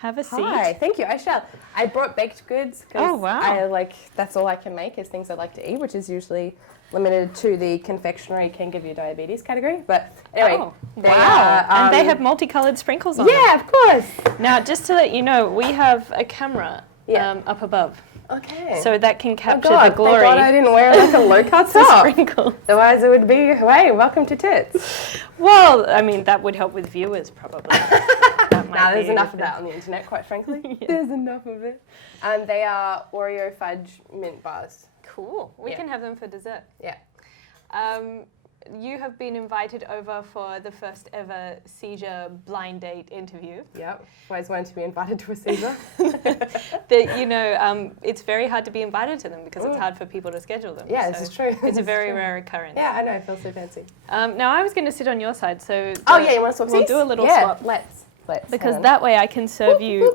Have a seat. Hi, thank you. I shall. I brought baked goods because that's all I can make is things I like to eat, which is usually limited to the confectionery can give you diabetes category. But anyway, and they have multicolored sprinkles on them. Yeah, of course. Now, just to let you know, we have a camera up above. Okay. So that can capture the glory. Thank God I didn't wear like a low-cut top. Sprinkle. Otherwise it would be, hey, welcome to tits. Well, I mean, that would help with viewers probably. There's enough of that on the internet, quite frankly. There's enough of it. They are Oreo fudge mint bars. Cool. We can have them for dessert. Yeah. You have been invited over for the first ever seizure blind date interview. Yep. Always wanted to be invited to a seizure. It's very hard to be invited to them because it's hard for people to schedule them. Yeah, this is true. It's a very rare occurrence. Yeah, I know. It feels so fancy. Now, I was going to sit on your side, so... you want to swap seats? We'll do a little swap. Let's. Because that way I can serve you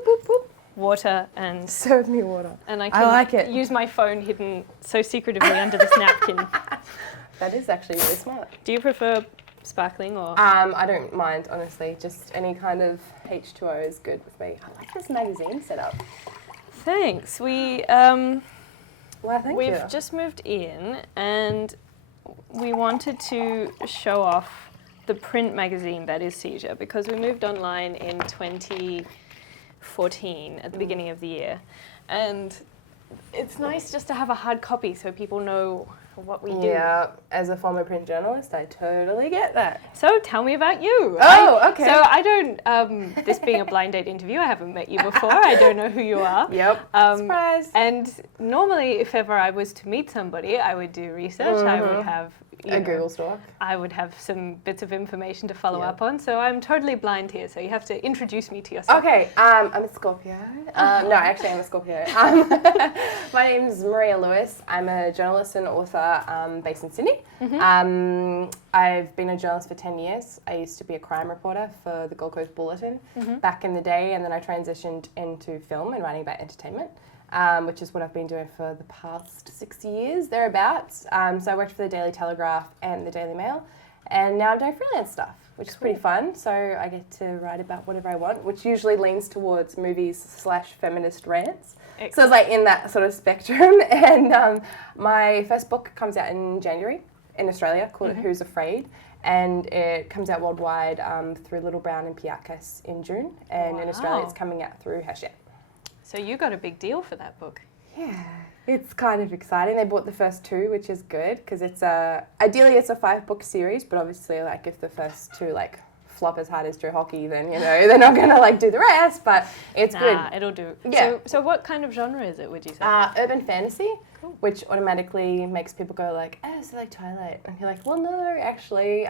water and... Serve me water. And I can use my phone hidden so secretively under this napkin. That is actually really smart. Do you prefer sparkling or...? I don't mind, honestly. Just any kind of H2O is good with me. I like this magazine setup. Thanks. We've just moved in and we wanted to show off the print magazine that is Seizure because we moved online in 2014 at the beginning of the year. And it's nice just to have a hard copy so people know what we do. Yeah, as a former print journalist, I totally get that. So tell me about you. Okay. So I don't, this being a blind date interview, I haven't met you before. I don't know who you are. Yep. Surprise. And normally, if ever I was to meet somebody, I would do research. I would have Google Doc. I would have some bits of information to follow up on. So I'm totally blind here. So you have to introduce me to yourself. Okay. I'm a Scorpio. No, actually, I'm a Scorpio. My name's Maria Lewis. I'm a journalist and author based in Sydney. I've been a journalist for 10 years. I used to be a crime reporter for the Gold Coast Bulletin back in the day, and then I transitioned into film and writing about entertainment. Which is what I've been doing for the past 6 years, thereabouts. So I worked for the Daily Telegraph and the Daily Mail, and now I'm doing freelance stuff, which is pretty fun. So I get to write about whatever I want, which usually leans towards movies/feminist rants. Excellent. So it's like in that sort of spectrum. And my first book comes out in January in Australia called Who's Afraid? And it comes out worldwide through Little Brown and Piakis in June, and in Australia it's coming out through Hachette. So you got a big deal for that book. Yeah, it's kind of exciting. They bought the first two, which is good because it's ideally it's a 5-book series, but obviously like if the first two like flop as hard as Joe Hockey, then they're not gonna like do the rest. But it's good. It'll do. Yeah. So what kind of genre is it? Would you say? Urban fantasy, which automatically makes people go like, oh, so like Twilight, and you're like, well, no, actually,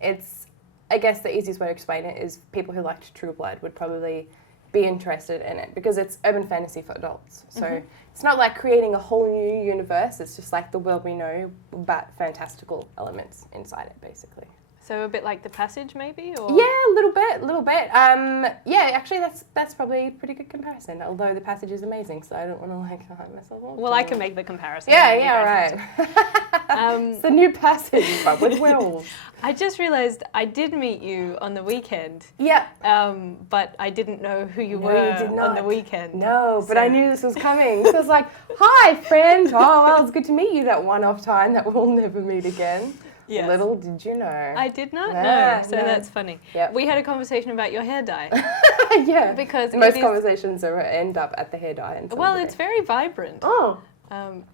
it's. I guess the easiest way to explain it is people who liked True Blood would probably be interested in it because it's urban fantasy for adults. So it's not like creating a whole new universe. It's just like the world we know, but fantastical elements inside it, basically. So a bit like The Passage, maybe? Or? Yeah, a little bit. Yeah, actually, that's probably a pretty good comparison. Although The Passage is amazing, so I don't want to like hype myself up. Well, I can make the comparison. Yeah, right. It's the new Passage, but with werewolves. I just realised I did meet you on the weekend. Yeah. But I didn't know who you were on the weekend. No, but I knew this was coming. So I was like, hi, friend. Oh, well, it's good to meet you that one-off time that we'll never meet again. Yes. Little did you know. I did not know, so that's funny. Yep. We had a conversation about your hair dye. Yeah. Because most conversations end up at the hair dye. Well, it's very vibrant. Oh.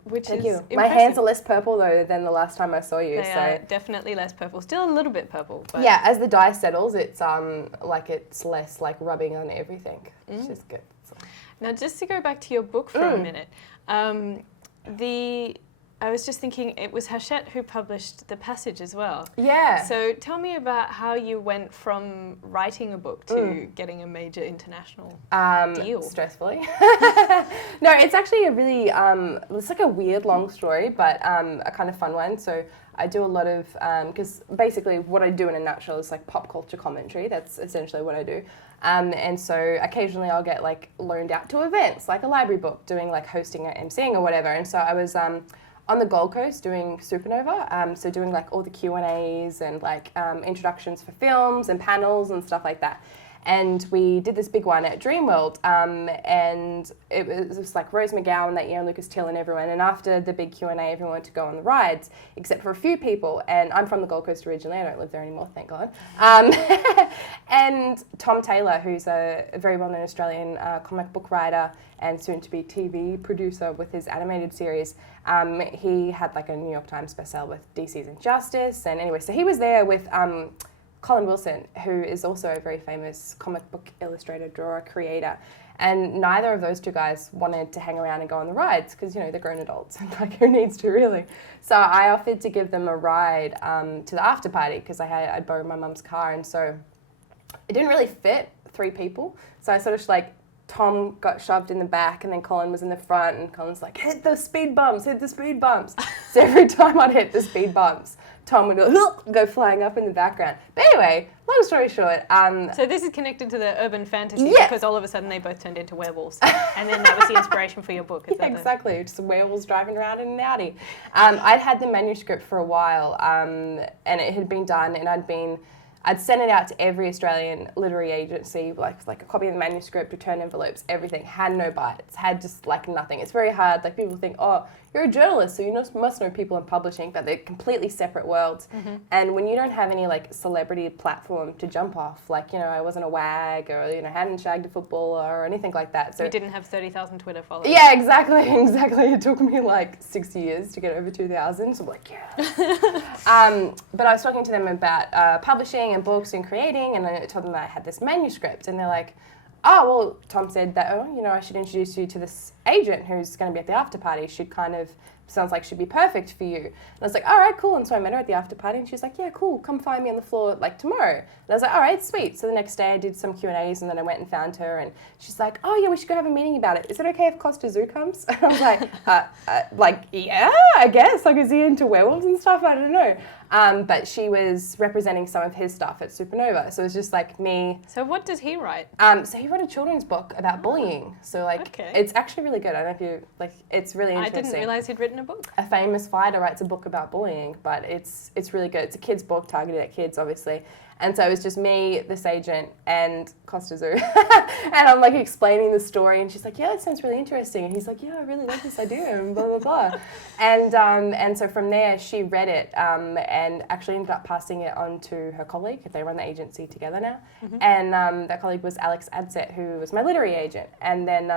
Which Thank is you. impressive. My hands are less purple though than the last time I saw you. They are definitely less purple. Still a little bit purple. But yeah, as the dye settles, it's it's less like rubbing on everything. It's just good. So. Now, just to go back to your book for a minute, I was just thinking it was Hachette who published The Passage as well. Yeah. So tell me about how you went from writing a book to getting a major international deal. Stressfully. No, it's actually a really, it's like a weird long story, but a kind of fun one. So I do a lot of, because basically what I do in a nutshell is like pop culture commentary. That's essentially what I do. And so occasionally I'll get like loaned out to events, like a library book, doing like hosting or emceeing or whatever. And so I was on the Gold Coast doing Supernova, so doing like all the Q&As and like introductions for films and panels and stuff like that. And we did this big one at Dreamworld, and it was like Rose McGowan that year and Lucas Till and everyone. And after the big Q&A, everyone went to go on the rides, except for a few people. And I'm from the Gold Coast originally. I don't live there anymore, thank God. And Tom Taylor, who's a very well-known Australian comic book writer and soon-to-be TV producer with his animated series, he had like a New York Times bestseller with DC's Injustice. And anyway, so he was there with Colin Wilson, who is also a very famous comic book illustrator, drawer, creator. And neither of those two guys wanted to hang around and go on the rides because, you know, they're grown adults and like who needs to really? So I offered to give them a ride to the after party because I'd borrowed my mum's car, and so it didn't really fit 3 people. So I sort of like, Tom got shoved in the back and then Colin was in the front, and Colin's like, hit the speed bumps, hit the speed bumps. So every time I'd hit the speed bumps, Tom would go flying up in the background. But anyway, long story short. So this is connected to the urban fantasy because all of a sudden they both turned into werewolves. And then that was the inspiration for your book. Is that exactly. Just werewolves driving around in an Audi. I'd had the manuscript for a while, and it had been done, and I'd sent it out to every Australian literary agency, like a copy of the manuscript, return envelopes, everything. Had no bites, had just like nothing. It's very hard. Like people think, oh, you're a journalist, so you must know people in publishing, but they're completely separate worlds. Mm-hmm. And when you don't have any like celebrity platform to jump off, like, you know, I wasn't a wag or, you know, hadn't shagged a footballer or anything like that. So you didn't have 30,000 Twitter followers. Yeah, exactly. It took me like 6 years to get over 2,000. So I'm like, yeah. But I was talking to them about publishing and books and creating, and I told them that I had this manuscript, and they're like, oh, well, Tom said that, oh, you know, I should introduce you to this agent who's going to be at the after party. She'd kind of, sounds like she'd be perfect for you. And I was like, all right, cool. And so I met her at the after party, and she's like, yeah, cool, come find me on the floor like tomorrow. And I was like, all right, sweet. So the next day I did some Q&As, and then I went and found her, and she's like, oh yeah, we should go have a meeting about it. Is it okay if Costa Zoo comes? And I was like, yeah, I guess. Like, is he into werewolves and stuff? I don't know. But she was representing some of his stuff at Supernova. So it was just like me. So what does he write? So he wrote a children's book about bullying. So like, It's actually really good. I don't know if you, like, it's really interesting. I didn't realise he'd written a book. A famous fighter writes a book about bullying, but it's really good. It's a kid's book targeted at kids, obviously. And so it was just me, this agent, and Costa Zoo. And I'm like explaining the story, and she's like, yeah, that sounds really interesting. And he's like, yeah, I really like this idea, and blah, blah, blah. And so from there, she read it and actually ended up passing it on to her colleague. They run the agency together now. Mm-hmm. And that colleague was Alex Adset, who was my literary agent. And then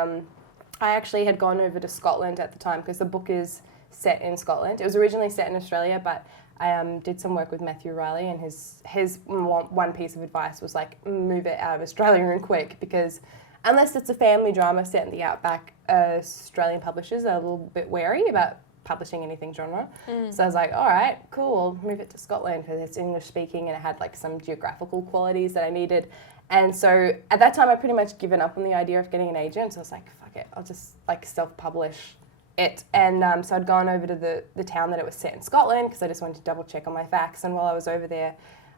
I actually had gone over to Scotland at the time because the book is set in Scotland. It was originally set in Australia, but I did some work with Matthew Riley, and his one piece of advice was like, move it out of Australia and quick, because unless it's a family drama set in the outback, Australian publishers are a little bit wary about publishing anything genre. So I was like, all right, cool, move it to Scotland because it's English speaking and it had like some geographical qualities that I needed. And so at that time I pretty much given up on the idea of getting an agent, so I was like, fuck it, I'll just like self-publish it. And so I'd gone over to the town that it was set in Scotland because I just wanted to double check on my facts. And while I was over there,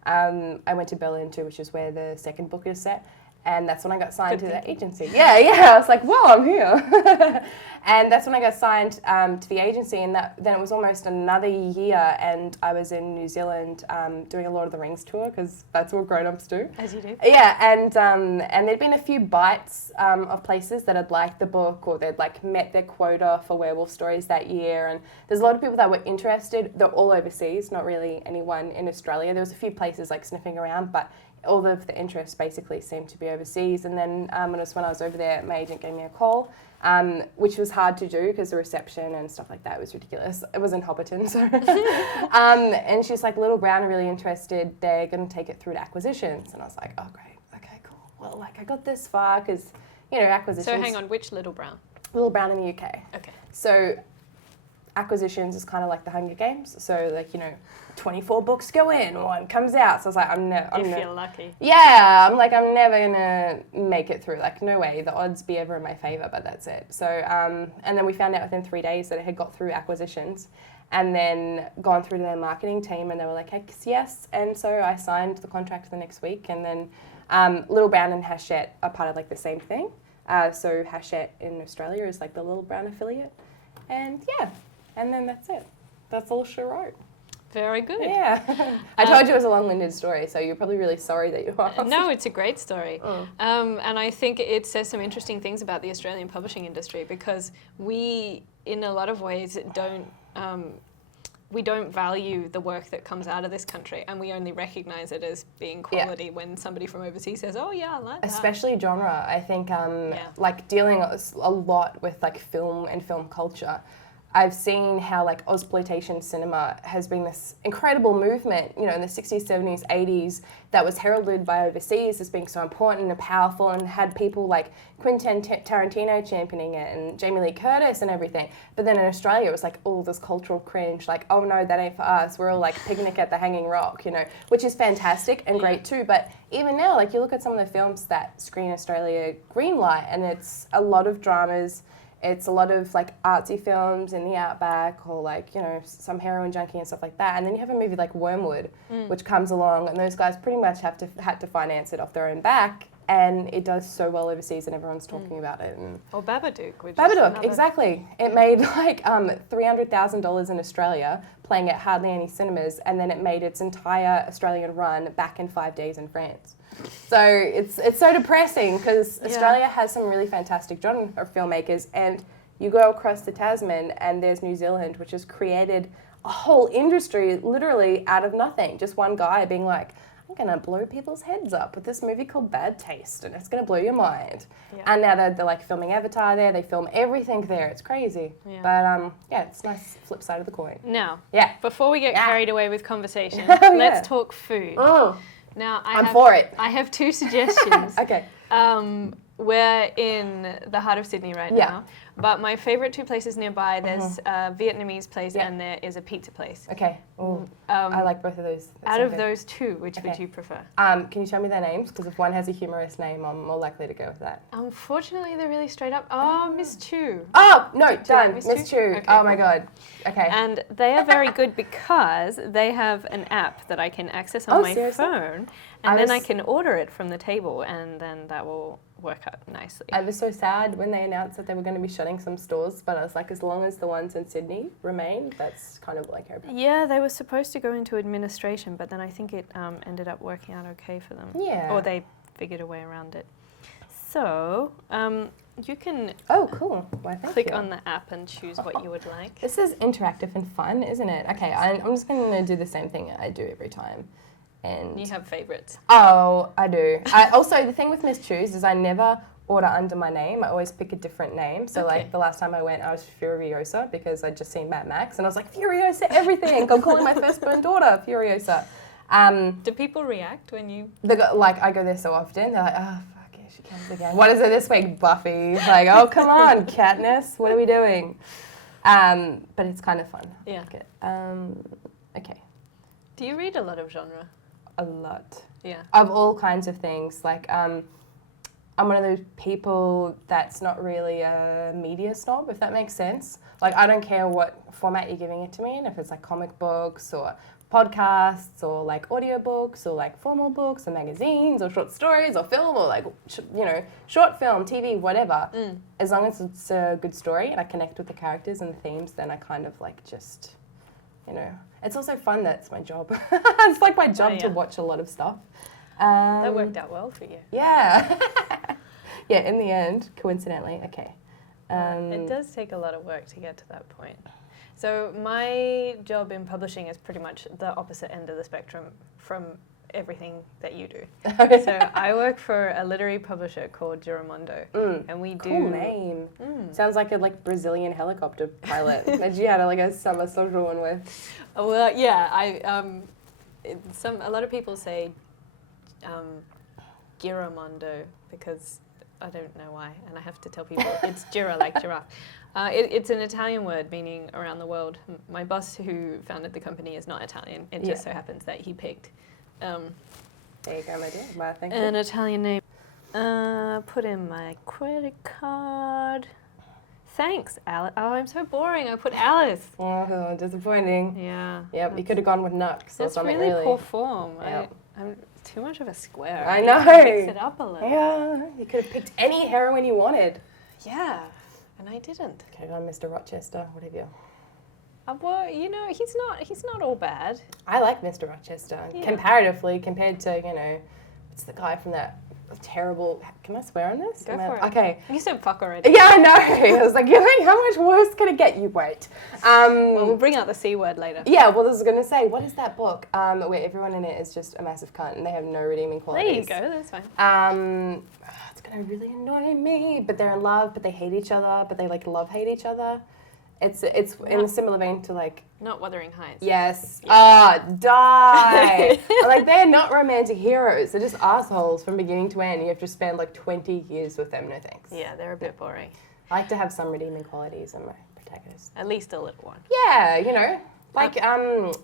I went to Berlin too, which is where the second book is set. And that's when I got signed to the agency. Yeah, I was like, well, I'm here. And that's when I got signed to the agency, and then it was almost another year, and I was in New Zealand doing a Lord of the Rings tour, because that's what grown-ups do. As you do. Yeah, and there'd been a few bites of places that had liked the book, or they'd like met their quota for werewolf stories that year, and there's a lot of people that were interested. They're all overseas, not really anyone in Australia. There was a few places like sniffing around, but all of the interest basically seemed to be overseas. And then when I was over there, my agent gave me a call, which was hard to do because the reception and stuff like that was ridiculous. It was in Hobbiton, so. And she's like, Little Brown are really interested. They're going to take it through to acquisitions. And I was like, oh, great. Okay, cool. Well, like I got this far because, you know, acquisitions. So hang on, which Little Brown? Little Brown in the UK. Okay. So acquisitions is kind of like the Hunger Games. So like, you know, 24 books go in, one comes out. So I was like, You feel lucky. Yeah, I'm like, I'm never gonna make it through. Like, no way. The odds be ever in my favor, but that's it. So, and then we found out within 3 days that it had got through acquisitions, and then gone through to their marketing team, and they were like, heck yes. And so I signed the contract the next week, and then Little Brown and Hachette are part of like the same thing. So Hachette in Australia is like the Little Brown affiliate, and yeah, and then that's it. That's all she wrote. Very good. Yeah. I told you it was a long-winded story, so you're probably really sorry that you asked. No, it's a great story. And I think it says some interesting things about the Australian publishing industry, because we, in a lot of ways, we don't value the work that comes out of this country, and we only recognise it as being quality when somebody from overseas says, oh yeah, I like that. Especially genre. I think like dealing a lot with like film and film culture, I've seen how like Ozploitation cinema has been this incredible movement, you know, in the 60s, 70s, 80s that was heralded by overseas as being so important and powerful, and had people like Quentin Tarantino championing it and Jamie Lee Curtis and everything. But then in Australia it was like all this cultural cringe, like, oh no, that ain't for us. We're all like Picnic at the Hanging Rock, you know, which is fantastic and great too. But even now, like you look at some of the films that Screen Australia greenlight, and it's a lot of dramas. It's a lot of like artsy films in the outback, or like, you know, some heroin junkie and stuff like that. And then you have a movie like Wormwood, which comes along, and those guys pretty much had to finance it off their own back, and it does so well overseas, and everyone's talking about it. And or Babadook. Babadook, exactly. It made like $300,000 in Australia, playing at hardly any cinemas, and then it made its entire Australian run back in 5 days in France. So it's so depressing, because Australia has some really fantastic genre filmmakers, and you go across the Tasman and there's New Zealand, which has created a whole industry literally out of nothing. Just one guy being like, I'm going to blow people's heads up with this movie called Bad Taste, and it's going to blow your mind. Yeah. And now they're like filming Avatar there, they film everything there. It's crazy. Yeah. But it's a nice flip side of the coin. Now, before we get carried away with conversation, let's talk food. Now, I'm for it. I have two suggestions. Okay. We're in the heart of Sydney right now, but my favourite two places nearby, there's a Vietnamese place and there is a pizza place. Okay. I like both of those. Out of those two, which would you prefer? Can you tell me their names? Because if one has a humorous name, I'm more likely to go with that. Unfortunately, they're really straight up. Oh, Miss Chu. Oh, no, done. Miss Chu. Okay, oh, my God. Okay. And they are very good because they have an app that I can access on my phone, and then I can order it from the table, and then that will work out nicely. I was so sad when they announced that they were going to be shutting some stores, but I was like, as long as the ones in Sydney remain, that's kind of what I care about. Yeah, they were supposed to go into administration, but then I think it ended up working out okay for them. Yeah. Or they figured a way around it. So, you can click on the app and choose what you would like. This is interactive and fun, isn't it? Okay, I'm just going to do the same thing I do every time. And you have favourites? Oh, I do. Also, the thing with Miss Chu's is I never order under my name. I always pick a different name. So, like, the last time I went, I was Furiosa because I'd just seen Mad Max. And I was like, Furiosa everything. I'm calling my firstborn daughter Furiosa. Do people react when you... I go there so often. They're like, oh, fuck yeah, she comes again. What is it this week, Buffy? Like, oh, come on, Katniss. What are we doing? But it's kind of fun. Yeah. I like it. Okay. Do you read a lot of genre? A lot. Yeah. Of all kinds of things. Like, I'm one of those people that's not really a media snob, if that makes sense. Like, I don't care what format you're giving it to me in, if it's like comic books or podcasts or like audiobooks or like formal books or magazines or short stories or film or like, short film, TV, whatever. As long as it's a good story and I connect with the characters and the themes, then I kind of like just... it's also fun that it's my job. It's like my job to watch a lot of stuff. That worked out well for you. Yeah. Yeah, in the end, coincidentally. Okay. It does take a lot of work to get to that point. So my job in publishing is pretty much the opposite end of the spectrum from everything that you do. So I work for a literary publisher called Giramondo, and we do... Cool name. Sounds like a Brazilian helicopter pilot that you had a summer social one with. Well, yeah, a lot of people say Giramondo because I don't know why, and I have to tell people it's gira like giraffe. It's an Italian word meaning around the world. My boss who founded the company is not Italian. It just so happens that he picked there you go, my dear. Well, thank you. An Italian name. Put in my credit card. Thanks, Alice. Oh, I'm so boring. I put Alice. Oh, disappointing. Yeah. Yep, you could have gone with Nux or something really poor form. Yep. I'm too much of a square. I know. Mix it up a little. Yeah, you could have picked any heroine you wanted. Yeah, and I didn't. Okay, I'm Mr. Rochester. What have you? Well, you know, he's not all bad. I like Mr. Rochester comparatively compared to, you know, it's the guy from that terrible. Can I swear on this? Go for it. Okay. You said fuck already. Yeah, I know. I was like, you know, how much worse can it get? You wait. Well, we'll bring out the C word later. Yeah, well, I was going to say, what is that book where everyone in it is just a massive cunt and they have no redeeming qualities? There you go, that's fine. It's going to really annoy me, but they're in love, but they hate each other, but they, like, love-hate each other. It's in a similar vein to, like... Not Wuthering Heights. Yes. Ah, die! Like, they're not romantic heroes. They're just assholes from beginning to end. You have to spend, like, 20 years with them. No thanks. Yeah, they're a bit boring. I like to have some redeeming qualities in my protagonists. At least a little one. Yeah, you know. Like,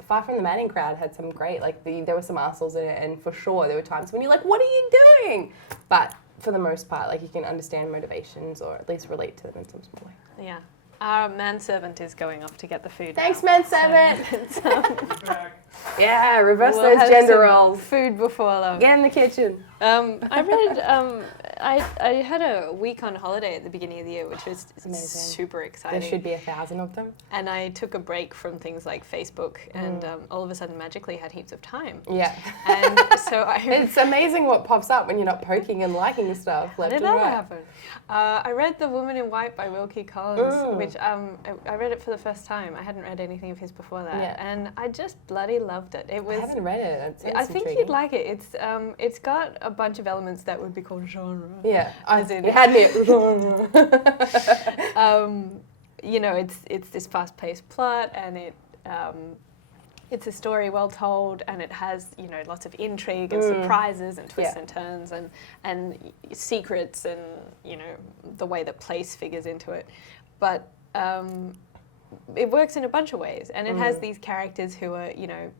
Far From the Manning Crowd had some great, like, there were some assholes in it, and for sure there were times when you're like, what are you doing? But for the most part, like, you can understand motivations or at least relate to them in some small way. Yeah. Our manservant is going off to get the food. Thanks, now. manservant! So yeah, reverse we'll those gender roles. Food before them. Get in the kitchen. I read, I had a week on holiday at the beginning of the year, which was super exciting. There should be 1,000 of them. And I took a break from things like Facebook and all of a sudden magically had heaps of time. Yeah. And so It's amazing what pops up when you're not poking and liking stuff left and right. Did that happen? I read The Woman in White by Wilkie Collins, which I read it for the first time. I hadn't read anything of his before that, and I just bloody loved it. It was. I haven't read it. I think you'd like it. It's got a bunch of elements that would be called genre. Yeah, in you had me at you know, it's this fast-paced plot, and it's a story well told, and it has, you know, lots of intrigue and surprises and twists and turns and secrets and, you know, the way that place figures into it. But it works in a bunch of ways, and it has these characters who are, you know,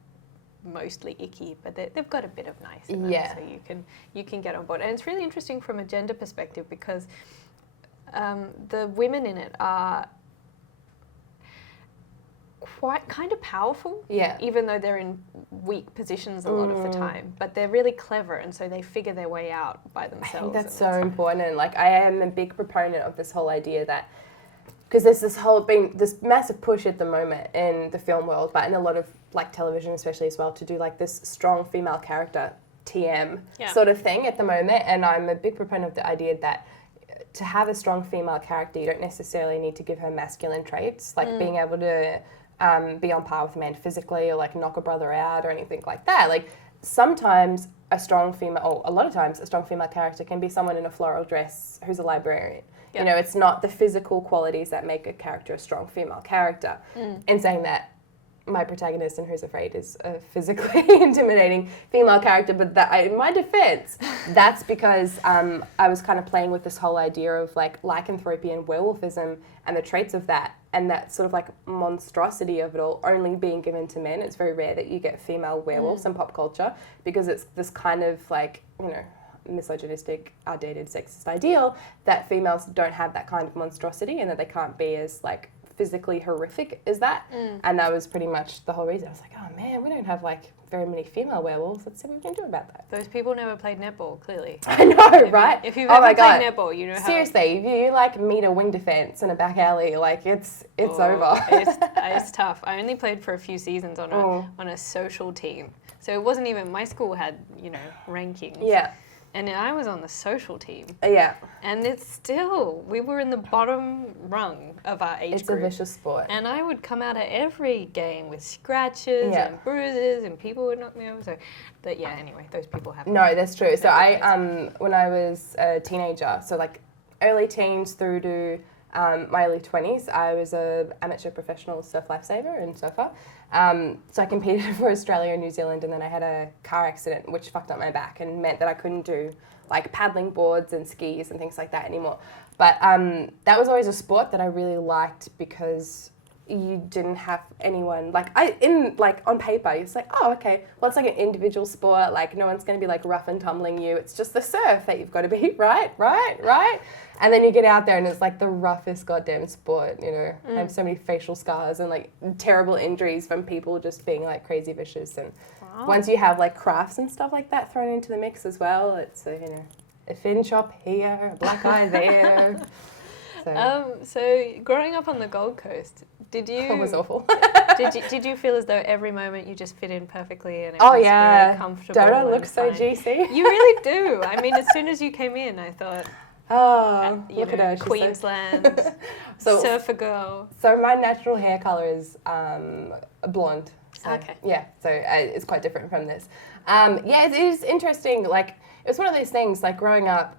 mostly icky, but they've got a bit of nice in them, so you can get on board. And it's really interesting from a gender perspective because the women in it are quite kind of powerful, even though they're in weak positions a lot of the time, but they're really clever, and so they figure their way out by themselves. I think that's so important, and like I am a big proponent of this whole idea that, because there's this massive push at the moment in the film world, but in a lot of like television especially as well, to do like this strong female character TM sort of thing at the moment, and I'm a big proponent of the idea that to have a strong female character, you don't necessarily need to give her masculine traits, like being able to be on par with a man physically or like knock a brother out or anything like that. Like sometimes a lot of times a strong female character can be someone in a floral dress who's a librarian. You know, it's not the physical qualities that make a character a strong female character. And saying that my protagonist in Who's Afraid is a physically intimidating female character, but in my defense, that's because I was kind of playing with this whole idea of like lycanthropy and werewolfism and the traits of that, and that sort of like monstrosity of it all only being given to men. It's very rare that you get female werewolves in pop culture, because it's this kind of like, you know, misogynistic, outdated, sexist ideal that females don't have that kind of monstrosity and that they can't be as like physically horrific as that. And that was pretty much the whole reason. I was like, oh man, we don't have like very many female werewolves. Let's see what we can do about that. Those people never played netball, clearly. I know, right? If you've ever played netball, you know how... Seriously, if you like meet a wing defense in a back alley, like it's over. It's tough. I only played for a few seasons on a social team. So it wasn't even, my school had, you know, rankings. Yeah. And I was on the social team. Yeah. And it's still, we were in the bottom rung of our age group. It's a vicious sport. And I would come out of every game with scratches and bruises, and people would knock me over. So, but yeah, anyway, those people have... No, that's true. So when I was a teenager, so like early teens through to my early 20s, I was an amateur professional surf lifesaver and surfer. So I competed for Australia and New Zealand, and then I had a car accident which fucked up my back and meant that I couldn't do like paddling boards and skis and things like that anymore. But that was always a sport that I really liked because you didn't have anyone on paper it's like, oh, okay, well, it's like an individual sport, like no one's going to be like rough and tumbling you, it's just the surf that you've got to be right, and then you get out there and it's like the roughest goddamn sport, you know. I have so many facial scars and like terrible injuries from people just being like crazy vicious, and once you have like crafts and stuff like that thrown into the mix as well, it's you know, a fin chop here, a black eye there. So growing up on the Gold Coast, did you... It was awful. Did you feel as though every moment you just fit in perfectly and it was very comfortable? Don't I look so juicy? You really do. I mean, as soon as you came in, I thought, look at her. She's Queensland, surfer girl. So my natural hair colour is blonde. So, okay. Yeah, so it's quite different from this. It is interesting. Like, it was one of those things, like growing up,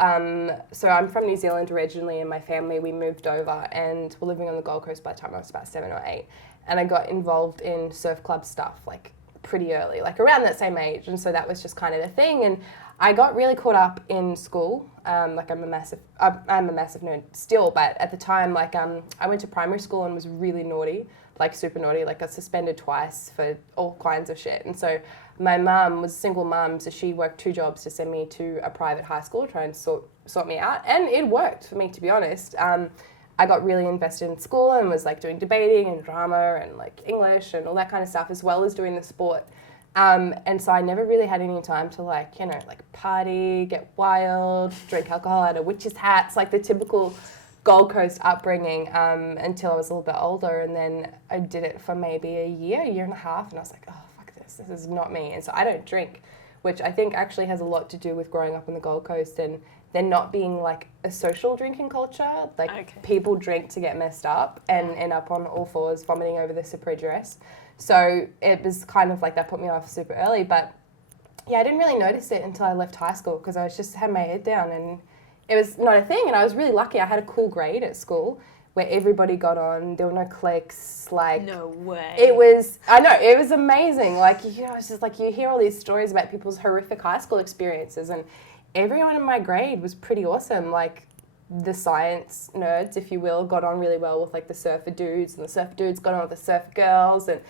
so I'm from New Zealand originally, and my family, we moved over and were living on the Gold Coast by the time I was about 7 or 8. And I got involved in surf club stuff, like pretty early, like around that same age. And so that was just kind of the thing. And I got really caught up in school. Like I'm a massive nerd still, but at the time, like I went to primary school and was really naughty, like super naughty, like got suspended twice for all kinds of shit. And so my mum was a single mum, so she worked 2 jobs to send me to a private high school to try and sort me out. And it worked for me, to be honest. I got really invested in school and was like doing debating and drama and like English and all that kind of stuff, as well as doing the sport. And so I never really had any time to like, you know, like party, get wild, drink alcohol out of witches' hats, like the typical Gold Coast upbringing, until I was a little bit older. And then I did it for maybe a year and a half, and I was like, oh, fuck this is not me. And so I don't drink, which I think actually has a lot to do with growing up on the Gold Coast and there not being like a social drinking culture. Like people drink to get messed up and end up on all fours vomiting over the Supre dress. So it was kind of like that put me off super early. But yeah, I didn't really notice it until I left high school because I was just had my head down and it was not a thing. And I was really lucky. I had a cool grade at school where everybody got on. There were no cliques. Like, no way. It was amazing. Like, you know, it's just like you hear all these stories about people's horrific high school experiences, and everyone in my grade was pretty awesome. Like, the science nerds, if you will, got on really well with like the surfer dudes, and the surfer dudes got on with the surfer girls, and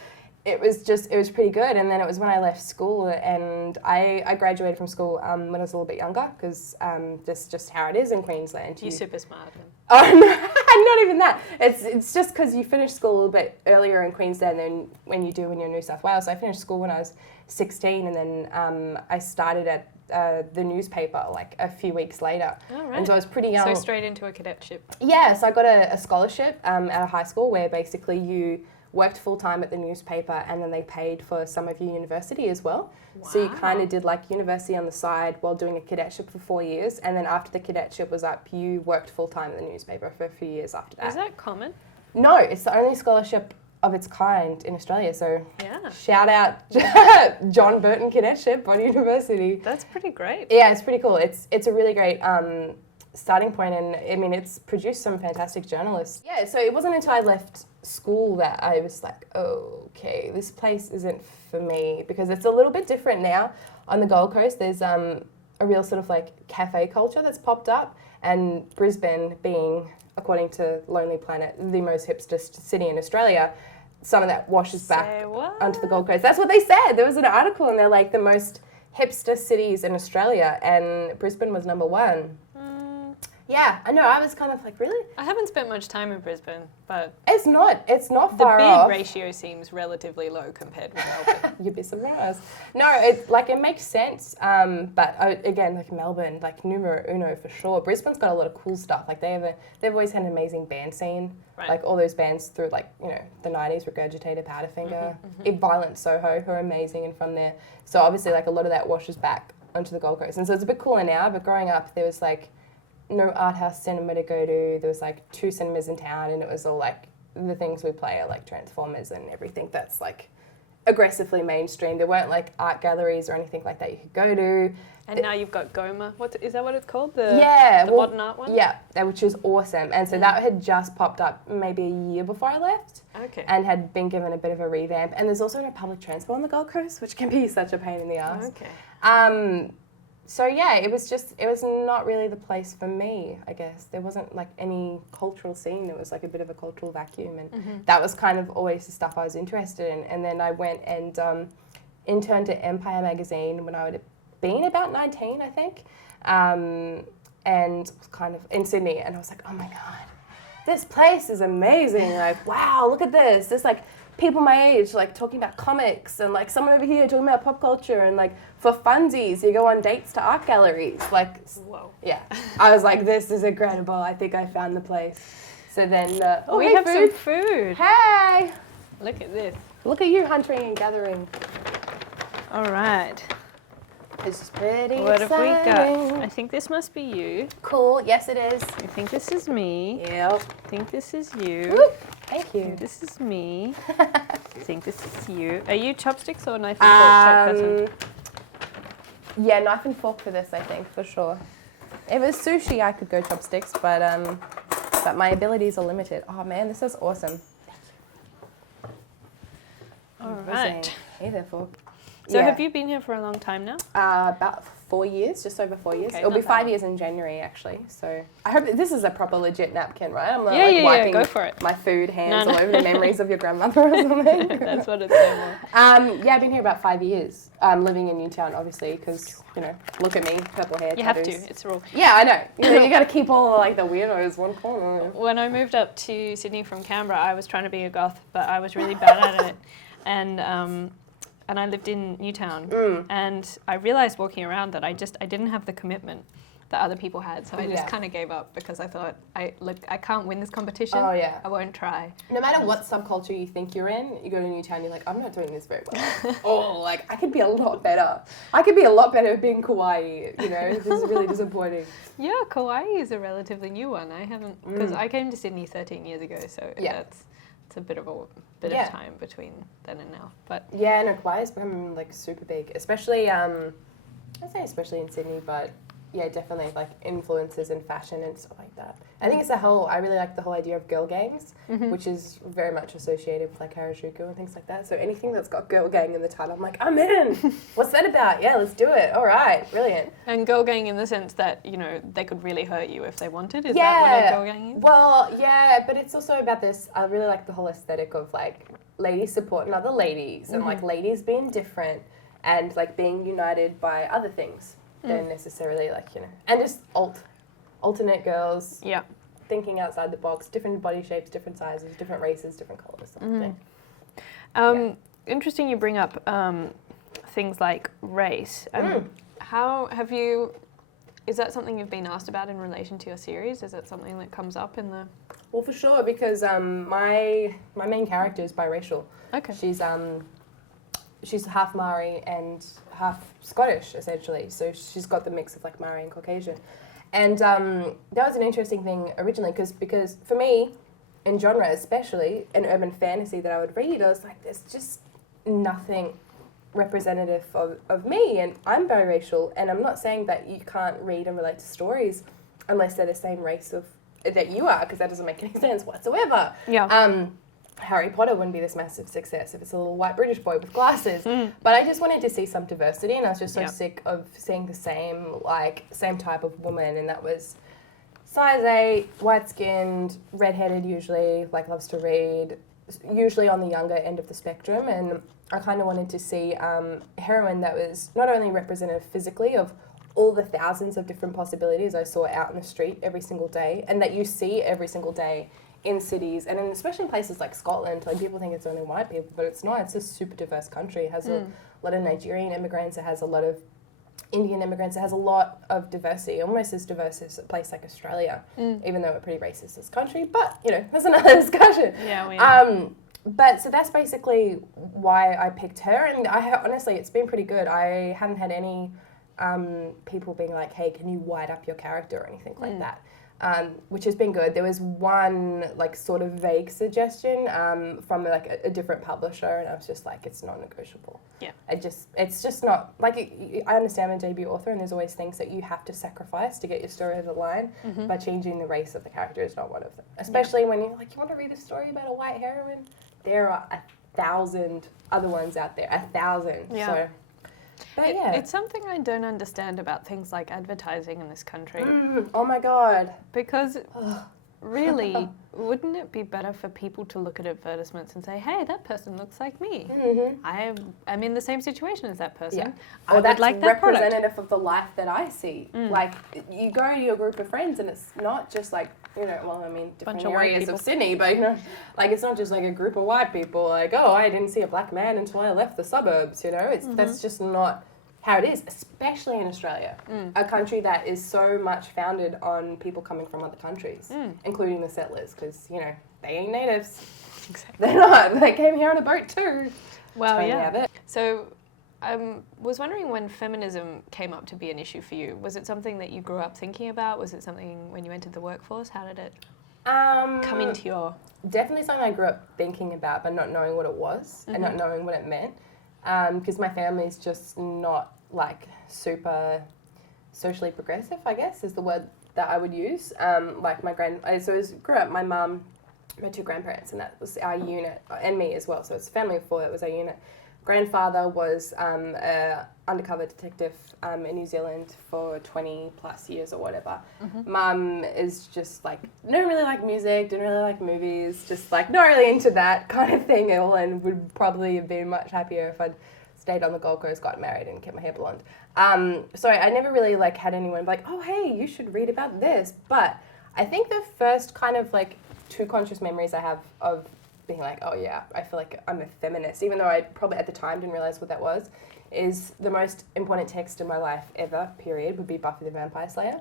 it was pretty good. And then it was when I left school, and I graduated from school when I was a little bit younger, because that's just how it is in Queensland. You're super smart. Oh, no, not even that. It's just because you finish school a little bit earlier in Queensland than when you do when you're in New South Wales. So I finished school when I was 16, and then I started at the newspaper like a few weeks later. Oh, right. And so I was pretty young. So straight into a cadetship. Yeah, so I got a scholarship at a high school where basically you worked full-time at the newspaper and then they paid for some of your university as well. Wow. So you kind of did like university on the side while doing a cadetship for 4 years, and then after the cadetship was up, you worked full-time at the newspaper for a few years after that. Is that common? No, it's the only scholarship of its kind in Australia, so yeah. Shout out John Burton Cadetship on university. That's pretty great. Yeah, it's pretty cool. It's a really great starting point, and I mean it's produced some fantastic journalists. Yeah, so it wasn't until I left school that I was like, oh, okay, this place isn't for me, because it's a little bit different now on the Gold Coast. There's a real sort of like cafe culture that's popped up, and Brisbane being, according to Lonely Planet, the most hipster city in Australia, some of that washes back onto the Gold Coast. That's what they said. There was an article and they're like the most hipster cities in Australia, and Brisbane was number 1. Yeah, I know. I was kind of like, really? I haven't spent much time in Brisbane, but it's not far off. The bid ratio seems relatively low compared with Melbourne. You'd be surprised. No, it makes sense. But again, like Melbourne, like numero uno for sure. Brisbane's got a lot of cool stuff. Like they've always had an amazing band scene. Right. Like all those bands through like, you know, the 90s, Regurgitated, Powderfinger, Violent Soho, who are amazing and from there. So obviously like a lot of that washes back onto the Gold Coast. And so it's a bit cooler now, but growing up there was like no art house cinema to go to. There was like 2 cinemas in town, and it was all like the things we play are like Transformers and everything that's like aggressively mainstream. There weren't like art galleries or anything like that you could go to. And now you've got Goma. Is that what it's called? The modern art one? Yeah, which was awesome. And so that had just popped up maybe a year before I left. Okay. And had been given a bit of a revamp. And there's also no public transport on the Gold Coast, which can be such a pain in the ass. Okay. So yeah, it was not really the place for me, I guess. There wasn't like any cultural scene. There was like a bit of a cultural vacuum, and that was kind of always the stuff I was interested in. And then I went and interned at Empire magazine when I would have been about 19, I think, and was kind of in Sydney, and I was like, oh my God, this place is amazing. Like, wow, look at this. There's like people my age like talking about comics, and like someone over here talking about pop culture, and like for funsies you go on dates to art galleries. Like, whoa. Yeah, I was like, this is incredible. I think I found the place. So then we have some food. Hey, Look at this. Look at you hunting and gathering. All right. This is pretty What exciting. have we got? I think this must be you. Cool. Yes, it is. I think this is me. Yep. I think this is you. Woo. Thank I think you. this is me. I think this is you. Are you chopsticks or knife and fork type person? Yeah, knife and fork for this, I think, for sure. If it was sushi, I could go chopsticks, but my abilities are limited. Oh man, this is awesome. All right. Hey there, fork. So have you been here for a long time now? About 4 years, just over 4 years. Okay, It'll be not 5 that years in January, actually. So I hope that this is a proper legit napkin, right? I'm not Yeah, wiping go for it. my food hands No. all over the memories of your grandmother or something. That's what it's there for. Yeah, I've been here about 5 years. Living in Newtown, obviously, because, look at me, purple hair, You tattoos. have to, it's a rule. Yeah, I know. You got to keep all like the weirdos one corner. When I moved up to Sydney from Canberra, I was trying to be a goth, but I was really bad at it. And I lived in Newtown, and I realized walking around that I didn't have the commitment that other people had, so I just kind of gave up because I thought, I can't win this competition. Oh yeah. I won't try. No matter what subculture you think you're in, you go to Newtown, you're like, I'm not doing this very well. Oh, like I could be a lot better. I could be a lot better at being kawaii. This is really disappointing. Yeah, kawaii is a relatively new one. I haven't, because I came to Sydney 13 years ago, so it's a bit of of time between then and now. But yeah, no, kawaii's become like super big, especially I'd say especially in Sydney, but yeah, definitely like influences in fashion and stuff like that. I think I really like the whole idea of girl gangs, which is very much associated with like Harajuku and things like that. So anything that's got girl gang in the title, I'm like, I'm in. What's that about? Yeah, let's do it. All right, brilliant. And girl gang in the sense that, they could really hurt you if they wanted. Is that what a girl gang is? Well, yeah, but it's also about this. I really like the whole aesthetic of like ladies supporting other ladies and like ladies being different and like being united by other things than necessarily like, and just alternate girls. Yeah. Thinking outside the box, different body shapes, different sizes, different races, different colours, sort of thing. Interesting you bring up things like race. How have you, is that something you've been asked about in relation to your series? Is that something that comes up in the... Well, for sure, because my main character is biracial. Okay. She's half Maori and half Scottish, essentially. So she's got the mix of like Maori and Caucasian. And that was an interesting thing originally because for me, in genre, especially in urban fantasy that I would read, I was like, there's just nothing representative of me, and I'm biracial, and I'm not saying that you can't read and relate to stories unless they're the same race that you are, because that doesn't make any sense whatsoever. Yeah. Harry Potter wouldn't be this massive success if it's a little white British boy with glasses. But I just wanted to see some diversity, and I was just so sick of seeing the same type of woman, and that was size 8, white-skinned, red-headed usually, like loves to read, usually on the younger end of the spectrum, and I kind of wanted to see a heroine that was not only representative physically of all the thousands of different possibilities I saw out in the street every single day, and that you see every single day in cities, and especially in places like Scotland. Like, people think it's only white people, but it's not. It's a super diverse country. It has a lot of Nigerian immigrants. It has a lot of Indian immigrants. It has a lot of diversity, almost as diverse as a place like Australia, even though we're pretty racist as a country. But, that's another discussion. Yeah, we are. But so that's basically why I picked her, and honestly, it's been pretty good. I haven't had any people being like, hey, can you white up your character or anything like that. Which has been good. There was one sort of vague suggestion from a different publisher, and I was just like, it's not negotiable. Yeah. It's just not I understand I'm a debut author, and there's always things that you have to sacrifice to get your story over the line. But changing the race of the character is not one of them. Especially when you're like, you want to read a story about a white heroine? There are 1,000 other ones out there. 1,000. Yeah. So. But It's something I don't understand about things like advertising in this country. Oh my God. Because really, wouldn't it be better for people to look at advertisements and say, hey, that person looks like me. I'm in the same situation as that person. Yeah. I would like that product. Representative of the life that I see. Like, you go to your group of friends and it's not just different areas of Sydney, but it's not just like a group of white people, I didn't see a black man until I left the suburbs, that's just not how it is, especially in Australia, a country that is so much founded on people coming from other countries, including the settlers, because, they ain't natives. Exactly. They're not. They came here on a boat too. Well, Totally yeah. have it. So I was wondering when feminism came up to be an issue for you. Was it something that you grew up thinking about? Was it something when you entered the workforce? How did it come into your... Definitely something I grew up thinking about, but not knowing what it was and not knowing what it meant. Because my family's just not like super socially progressive, I guess, is the word that I would use. Like grew up, my mum, my two grandparents, and that was our unit, and me as well. So it's a family of four, that was our unit. Grandfather was an undercover detective in New Zealand for 20 plus years or whatever. Mum is just like, didn't really like music, didn't really like movies, just like not really into that kind of thing at all, and would probably have been much happier if I'd stayed on the Gold Coast, got married and kept my hair blonde. So I never really like had anyone like, oh hey, you should read about this. But I think the first kind of like two conscious memories I have of being like, oh yeah, I feel like I'm a feminist, even though I probably at the time didn't realize what that was, is the most important text in my life ever, period, would be Buffy the Vampire Slayer.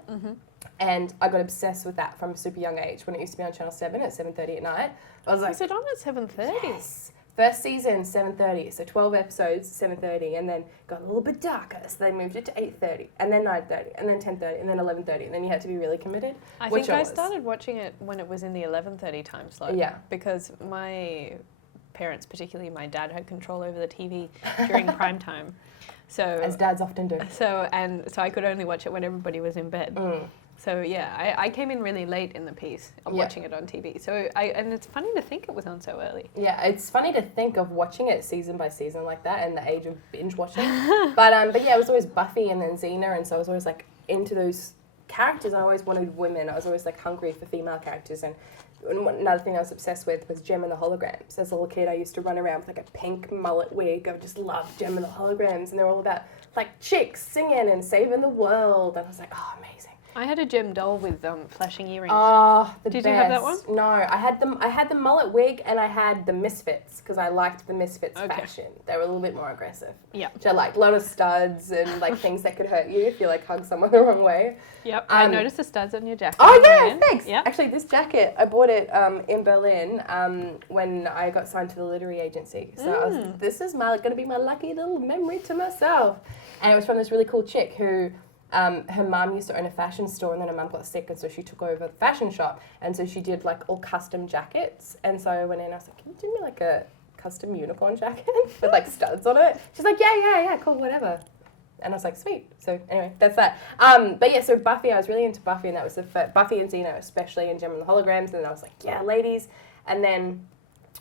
And I got obsessed with that from a super young age when it used to be on Channel 7 at 7:30 at night. I was like... Is it on at 7:30? Yes. First season, 7:30, so 12 episodes, 7:30, and then got a little bit darker, so they moved it to 8:30, and then 9:30, and then 10:30, and then 11:30, and then you had to be really committed. I think I started watching it when it was in the 11:30 time slot. Yeah. Because my parents, particularly my dad, had control over the TV during prime time. So as dads often do. So I could only watch it when everybody was in bed. So yeah, I came in really late in the piece of watching it on TV. So and it's funny to think it was on so early. Yeah, it's funny to think of watching it season by season like that and the age of binge watching. but yeah, it was always Buffy and then Xena, and so I was always like into those characters. I always wanted women. I was always like hungry for female characters. And another thing I was obsessed with was Gemma the Holograms. As a little kid, I used to run around with like a pink mullet wig. I just loved Gemma the Holograms, and they're all about like chicks singing and saving the world. And I was like, oh, amazing. I had a gem doll with flashing earrings. Oh, the best. Did you have that one? No, I had the mullet wig and I had the Misfits because I liked the Misfits fashion. They were a little bit more aggressive. Yeah. Which I liked. A lot of studs and like things that could hurt you if you like hug someone the wrong way. Yep. I noticed the studs on your jacket. Oh yeah, thanks. Yep. Actually, this jacket I bought it in Berlin when I got signed to the literary agency. So this is going to be my lucky little memory to myself. And it was from this really cool chick who. Her mum used to own a fashion store, and then her mum got sick, and so she took over the fashion shop, and so she did like all custom jackets. And so I went in, I was like, can you do me like a custom unicorn jacket with like studs on it? She's like, yeah, cool, whatever. And I was like, sweet. So anyway, that's that. But yeah, so Buffy, I was really into Buffy, and that was the Buffy and Xena especially, and Gemma the Holograms, and I was like, yeah, ladies. And then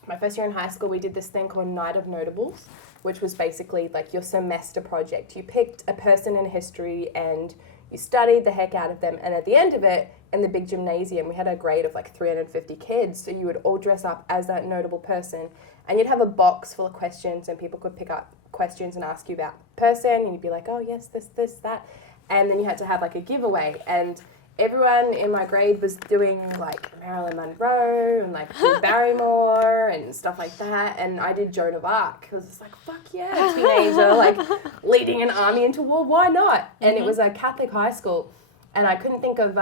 my first year in high school, we did this thing called Night of Notables, which was basically like your semester project. You picked a person in history and you studied the heck out of them, and at the end of it, in the big gymnasium, we had a grade of like 350 kids, so you would all dress up as that notable person, and you'd have a box full of questions, and people could pick up questions and ask you about the person, and you'd be like, oh yes, this, that, and then you had to have like a giveaway, and everyone in my grade was doing like Marilyn Monroe and like Drew Barrymore and stuff like that, and I did Joan of Arc. It was just like, fuck yeah, teenager, like leading an army into war, why not? And it was a Catholic high school, and I couldn't think of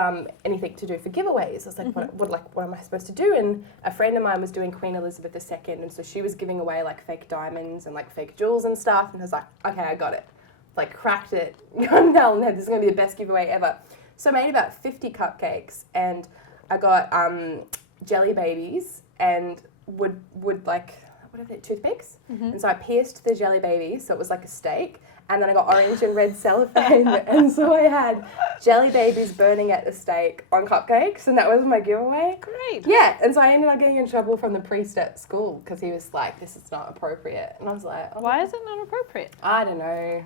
anything to do for giveaways. I was like, what am I supposed to do? And a friend of mine was doing Queen Elizabeth II, and so she was giving away like fake diamonds and like fake jewels and stuff, and I was like, okay, I got it. Like cracked it. No, this is going to be the best giveaway ever. So I made about 50 cupcakes, and I got jelly babies and would like, what are they, toothpicks? And so I pierced the jelly babies, so it was like a steak, and then I got orange and red cellophane, and so I had jelly babies burning at the stake on cupcakes, and that was my giveaway. Great. Yeah, and so I ended up getting in trouble from the priest at school because he was like, this is not appropriate. And I was like, oh, why is it not appropriate? I don't know.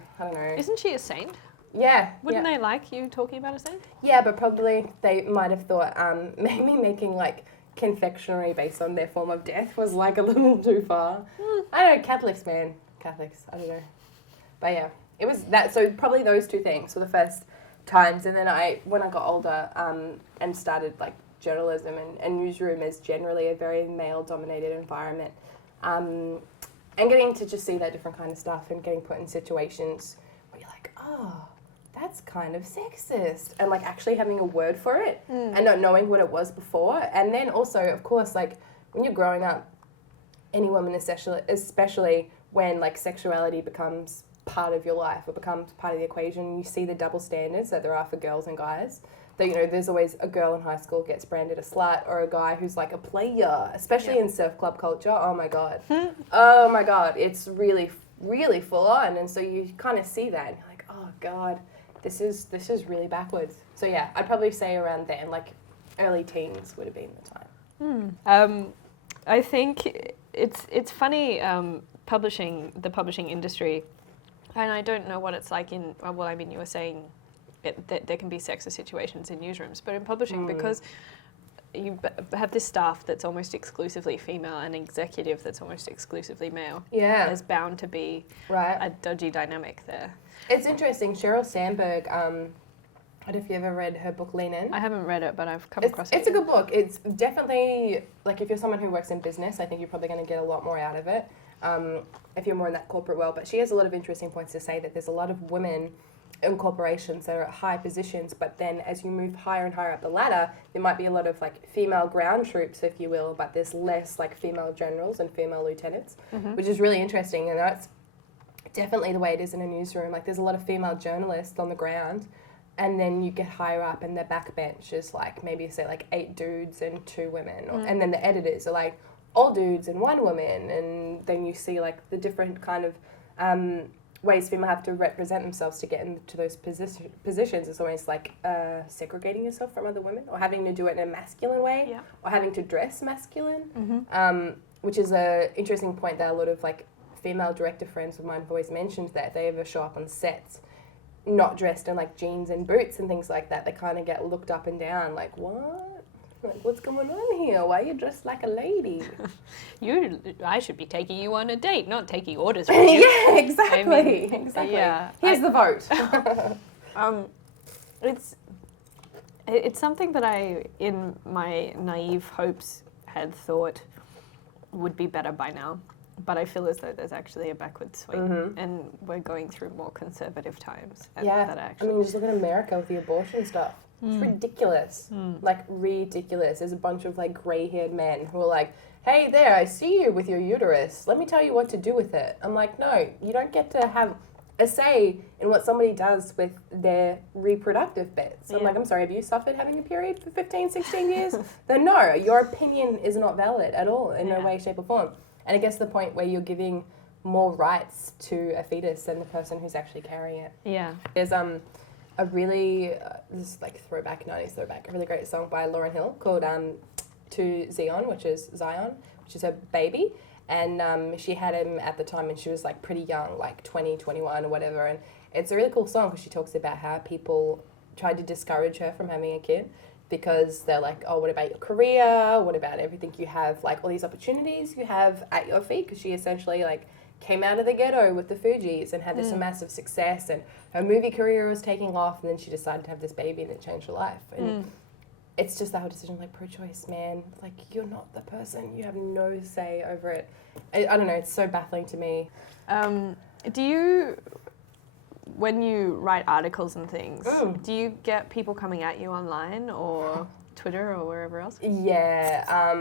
Isn't she a saint? Yeah. Wouldn't they like you talking about a saint? Yeah, but probably they might have thought maybe making like confectionery based on their form of death was like a little too far. I don't know, Catholics, man. Catholics, I don't know. But yeah, it was that. So probably those two things were the first times. And then when I got older and started like journalism and newsroom is generally a very male-dominated environment. And getting to just see that different kind of stuff and getting put in situations where you're like, oh, that's kind of sexist, and like actually having a word for it and not knowing what it was before. And then also, of course, like when you're growing up any woman, especially when like sexuality becomes part of your life or becomes part of the equation. You see the double standards that there are for girls and guys. That, you know, there's always a girl in high school gets branded a slut, or a guy who's like a player, especially in surf club culture. Oh my God. Oh my God. It's really, really full on. And so you kind of see that and you're like, oh God, this is really backwards. So yeah, I'd probably say around then, like early teens would have been the time. I think it's funny, the publishing industry, and I don't know what it's like in, well, I mean, you were saying that there can be sexist situations in newsrooms, but in publishing, because you have this staff that's almost exclusively female and executive that's almost exclusively male. Yeah. There's bound to be a dodgy dynamic there. It's interesting. Sheryl Sandberg, I don't know if you ever read her book, Lean In. I haven't read it, but I've come across it. It's a good book. It's definitely, like, if you're someone who works in business, I think you're probably going to get a lot more out of it if you're more in that corporate world. But she has a lot of interesting points to say, that there's a lot of women in corporations that are at high positions, but then as you move higher and higher up the ladder, there might be a lot of like female ground troops, if you will, but there's less like female generals and female lieutenants, which is really interesting. And that's definitely the way it is in a newsroom. Like, there's a lot of female journalists on the ground, and then you get higher up and the backbench is like, maybe say like 8 dudes and 2 women, and then the editors are like all dudes and 1 woman, and then you see like the different kind of ways female have to represent themselves to get into those positions. It's almost like segregating yourself from other women, or having to do it in a masculine way, or having to dress masculine, which is a interesting point that a lot of like female director friends of mine have always mentioned, that if they ever show up on sets not dressed in like jeans and boots and things like that, they kind of get looked up and down, like, what? Like, what's going on here? Why are you dressed like a lady? I should be taking you on a date, not taking orders from you. Yeah, exactly. I mean, exactly. Yeah, here's the vote. It's something that I, in my naive hopes, had thought would be better by now. But I feel as though there's actually a backward swing, and we're going through more conservative times. I mean, just look at America with the abortion stuff. It's ridiculous. Like, ridiculous. There's a bunch of, like, grey-haired men who are like, hey there, I see you with your uterus. Let me tell you what to do with it. I'm like, no, you don't get to have a say in what somebody does with their reproductive bits. I'm like, I'm sorry, have you suffered having a period for 15, 16 years? Then no, your opinion is not valid at all, in no way, shape, or form. And it gets to the point where you're giving more rights to a fetus than the person who's actually carrying it. Yeah. There's a really, this is like throwback, 90s throwback, a really great song by Lauryn Hill called To Zion, which is her baby. And she had him at the time, and she was like pretty young, like 20, 21 or whatever. And it's a really cool song because she talks about how people tried to discourage her from having a kid, because they're like, oh, what about your career? What about everything you have, like all these opportunities you have at your feet? Because she essentially like came out of the ghetto with the Fugees and had this massive success, and her movie career was taking off, and then she decided to have this baby, and it changed her life. And it's just that whole decision, like, pro-choice, man. Like, you're not the person. You have no say over it. I don't know. It's so baffling to me. Do you, when you write articles and things, do you get people coming at you online or Twitter or wherever else? Yeah,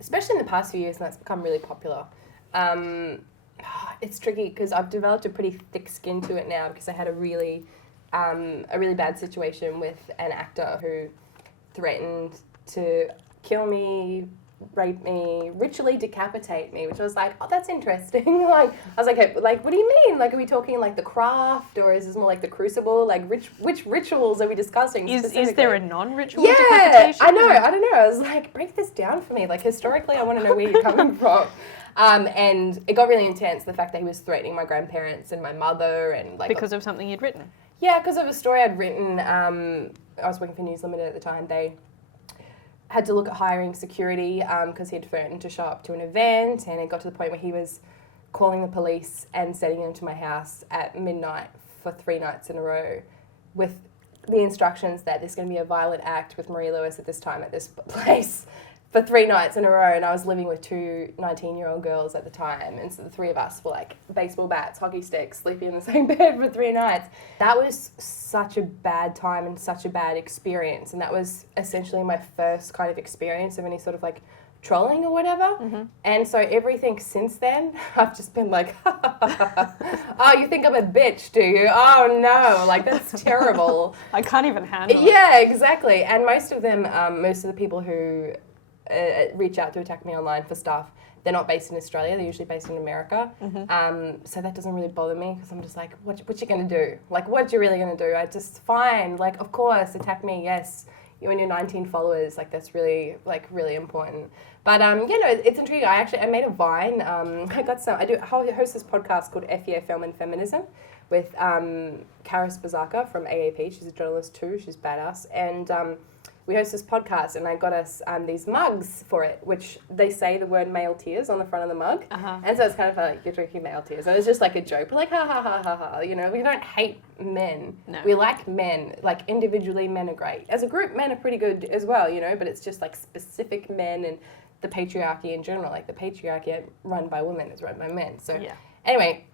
especially in the past few years, and that's become really popular. It's tricky because I've developed a pretty thick skin to it now, because I had a really bad situation with an actor who threatened to kill me, rape me, ritually decapitate me, which I was like, oh, that's interesting. Like, I was like, hey, like, what do you mean? Like, are we talking like The Craft, or is this more like The Crucible? Like, which rituals are we discussing? Is there a non-ritual decapitation? I don't know. I was like, break this down for me. Like, historically, I want to know where you're coming from. And it got really intense, the fact that he was threatening my grandparents and my mother, and like, because of something you'd written. Yeah, because of a story I'd written. I was working for News Limited at the time. They had to look at hiring security because he'd threatened to show up to an event, and it got to the point where he was calling the police and setting them to my house at midnight for 3 nights in a row, with the instructions that there's going to be a violent act with Maria Lewis at this time at this place for 3 nights in a row. And I was living with 2 19-year-old girls at the time, and so the 3 of us were like baseball bats, hockey sticks, sleeping in the same bed for 3 nights. That was such a bad time and such a bad experience, and that was essentially my first kind of experience of any sort of like trolling or whatever. And so everything since then, I've just been like, oh, you think I'm a bitch, do you? Oh no, like that's terrible. I can't even handle it. Yeah, exactly. And most of the people who reach out to attack me online for stuff, they're not based in Australia, they're usually based in America. So that doesn't really bother me because I'm just like, what you gonna do? Like, what you really gonna do? I just, fine, like, of course, attack me, yes. You and your 19 followers, like, that's really, like, really important. But, it's intriguing. I made a Vine. I host this podcast called FEA Film and Feminism with Karis Bazaka from AAP. She's a journalist too. She's badass. And we host this podcast, and I got us these mugs for it, which they say the word male tears on the front of the mug. And so it's kind of like, you're drinking male tears. And it's just like a joke. We're like, ha, ha, ha, ha, ha. You know, we don't hate men. No. We like men. Like, individually, men are great. As a group, men are pretty good as well, you know, but it's just like specific men and the patriarchy in general. Like, the patriarchy run by women is run by men. So anyway,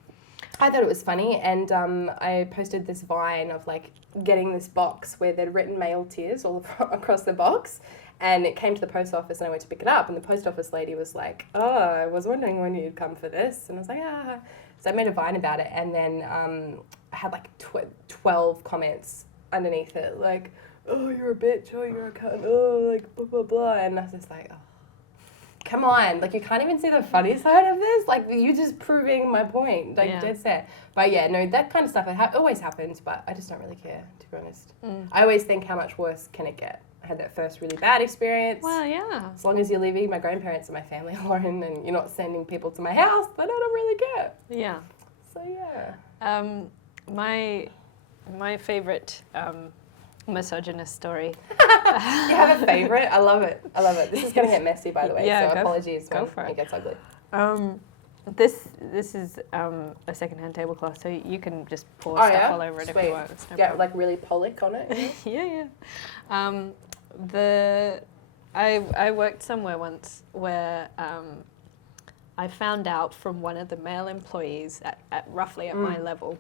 I thought it was funny, and I posted this Vine of like getting this box where they'd written male tears all across the box, and it came to the post office, and I went to pick it up, and the post office lady was like, oh, I was wondering when you'd come for this, and I was like, ah. So I made a Vine about it, and then I had like 12 comments underneath it, like, oh, you're a bitch, oh, you're a cunt, oh, like, blah, blah, blah, and I was just like, oh. Come on, like, you can't even see the funny side of this. Like, you're just proving my point, like, dead set. But yeah, no, that kind of stuff always happens, but I just don't really care, to be honest. I always think, how much worse can it get? I had that first really bad experience. Well, yeah. As long as you're leaving my grandparents and my family alone and you're not sending people to my house, then I don't really care. Yeah. So yeah. My favourite misogynist story. You have a favourite? I love it. This is going to get messy, by the way, so apologies when it gets ugly. This is a second-hand tablecloth, so you can just pour stuff all over it if you want. It's no problem. Like really Pollock on it? Yeah. I worked somewhere once where I found out from one of the male employees at roughly at my level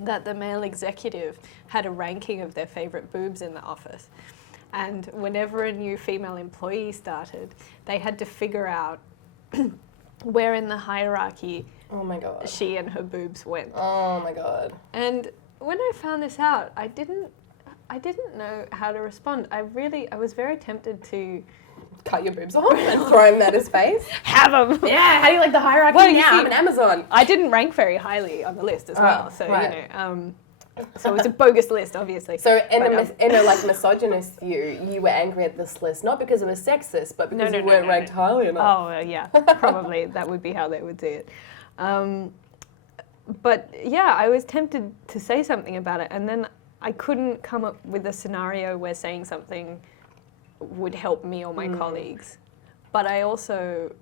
that the male executive had a ranking of their favourite boobs in the office. And whenever a new female employee started, they had to figure out where in the hierarchy she and her boobs went. Oh my God. And when I found this out, I didn't know how to respond. I was very tempted to cut your boobs off and throw him at his face. Have them. Yeah, how do you like the hierarchy now? I'm an Amazon. I didn't rank very highly on the list as well, so you know. So it was a bogus list, obviously. So in a like misogynist view, you were angry at this list not because it was sexist, but because you weren't ranked highly enough. Oh yeah, probably that would be how they would see it. But yeah, I was tempted to say something about it, and then I couldn't come up with a scenario where saying something would help me or my colleagues. But I also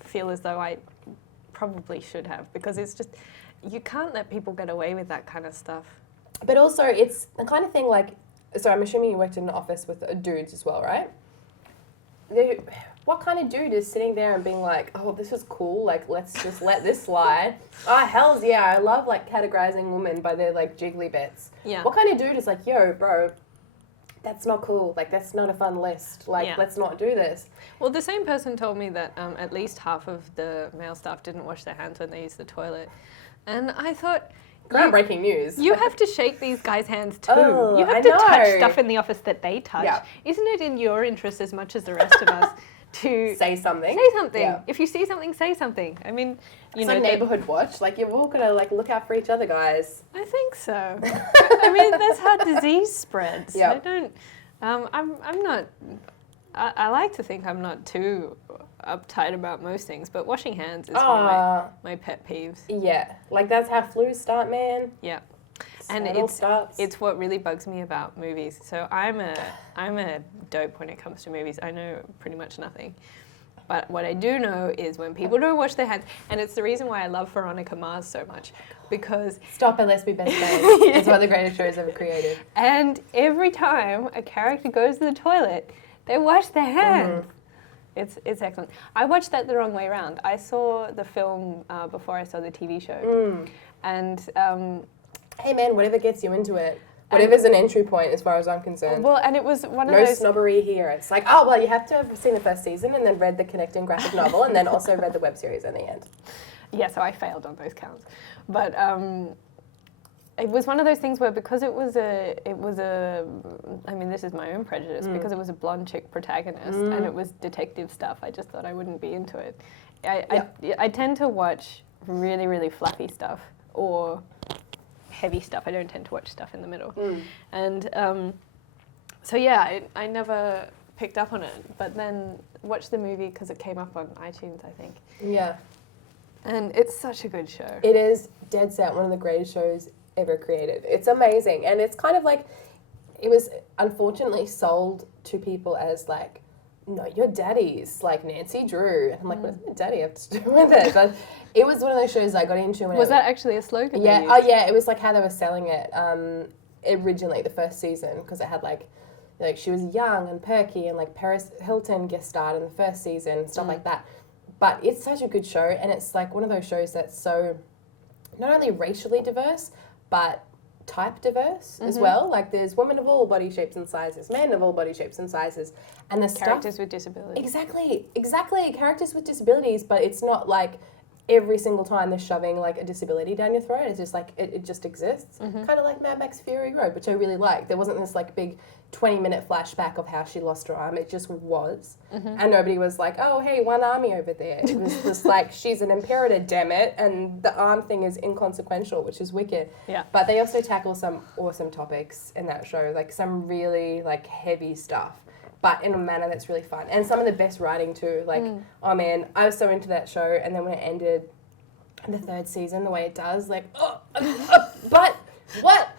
feel as though I probably should have, because it's just, you can't let people get away with that kind of stuff. But also, it's the kind of thing like, so I'm assuming you worked in an office with dudes as well, right? What kind of dude is sitting there and being like, oh, this is cool, like, let's just let this slide? Oh, hells yeah, I love, like, categorizing women by their, like, jiggly bits. Yeah. What kind of dude is like, yo, bro, that's not cool, like, that's not a fun list, like, let's not do this? Well, the same person told me that at least half of the male staff didn't wash their hands when they used the toilet. And I thought, groundbreaking news. You have to shake these guys' hands too. Oh, you have to touch stuff in the office that they touch. Yeah. Isn't it in your interest as much as the rest of us to say something? Say something. Yeah. If you see something, say something. I mean, you know, like neighborhood watch. Like, you've all got to like look out for each other, guys. I think so. I mean, that's how disease spreads. Yeah. I don't. I'm not. I like to think I'm not too uptight about most things, but washing hands is one of my pet peeves. Yeah, like that's how flus start, man. Yeah, and it's what really bugs me about movies. So I'm a dope when it comes to movies. I know pretty much nothing, but what I do know is when people don't wash their hands, and it's the reason why I love Veronica Mars so much, because Stop it, let's be best friends. It's one of the greatest shows ever created. And every time a character goes to the toilet, they wash their hands. It's excellent. I watched that the wrong way around. I saw the film before I saw the TV show. And hey man, whatever gets you into it. Whatever's an entry point as far as I'm concerned. Well, and it was one of no those... snobbery here. It's like, oh, well, you have to have seen the first season and then read the connecting graphic novel and then also read the web series in the end. Yeah, so I failed on both counts. But it was one of those things where because it was a, I mean, this is my own prejudice, because it was a blonde chick protagonist and it was detective stuff, I just thought I wouldn't be into it. I tend to watch really, really fluffy stuff or heavy stuff. I don't tend to watch stuff in the middle. And so yeah, I never picked up on it, but then watched the movie because it came up on iTunes, I think. Yeah. And it's such a good show. It is dead set one of the greatest shows ever created. It's amazing. And it's kind of like, it was unfortunately sold to people as like, no, your daddy's like Nancy Drew. And I'm like, what does my daddy have to do with it? But it was one of those shows I got into. When was that actually a slogan? Yeah. Oh, yeah. It was like how they were selling it originally, the first season, because it had like she was young and perky and like Paris Hilton guest starred in the first season and stuff like that. But it's such a good show, and it's like one of those shows that's so not only racially diverse, but type diverse as well. Like there's women of all body shapes and sizes, men of all body shapes and sizes, and the characters with disabilities. Exactly, characters with disabilities, but it's not like every single time they're shoving like a disability down your throat. It's just like it just exists, kind of like Mad Max Fury Road, which I really liked. There wasn't this like big 20-minute flashback of how she lost her arm. It just was, and nobody was like, oh hey, one army over there. It was just like, she's an imperator, damn it, and the arm thing is inconsequential, which is wicked. Yeah. But they also tackle some awesome topics in that show, like some really like heavy stuff, but in a manner that's really fun. And some of the best writing too. Like, oh man, I was so into that show, and then when it ended, the third season, the way it does, like, but what?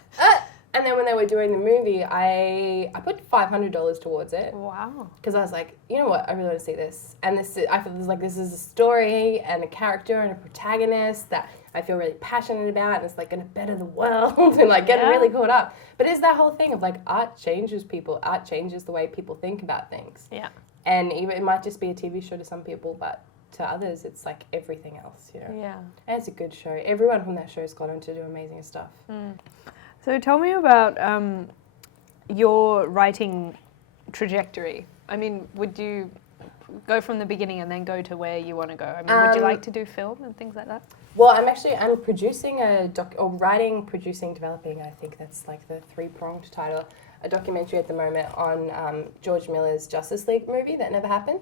And then when they were doing the movie, I put $500 towards it. Wow. Because I was like, you know what, I really want to see this. And I feel this is a story and a character and a protagonist that I feel really passionate about, and it's like going to better the world and like get really caught up. But it's that whole thing of like, art changes people. Art changes the way people think about things. Yeah. And even it might just be a TV show to some people, but to others, it's like everything else, you know. Yeah. And it's a good show. Everyone from that show's gone on to do amazing stuff. So tell me about your writing trajectory. I mean, would you go from the beginning and then go to where you want to go? I mean, would you like to do film and things like that? Well, I'm producing writing, producing, developing, I think that's like the three-pronged title, a documentary at the moment on George Miller's Justice League movie that never happened.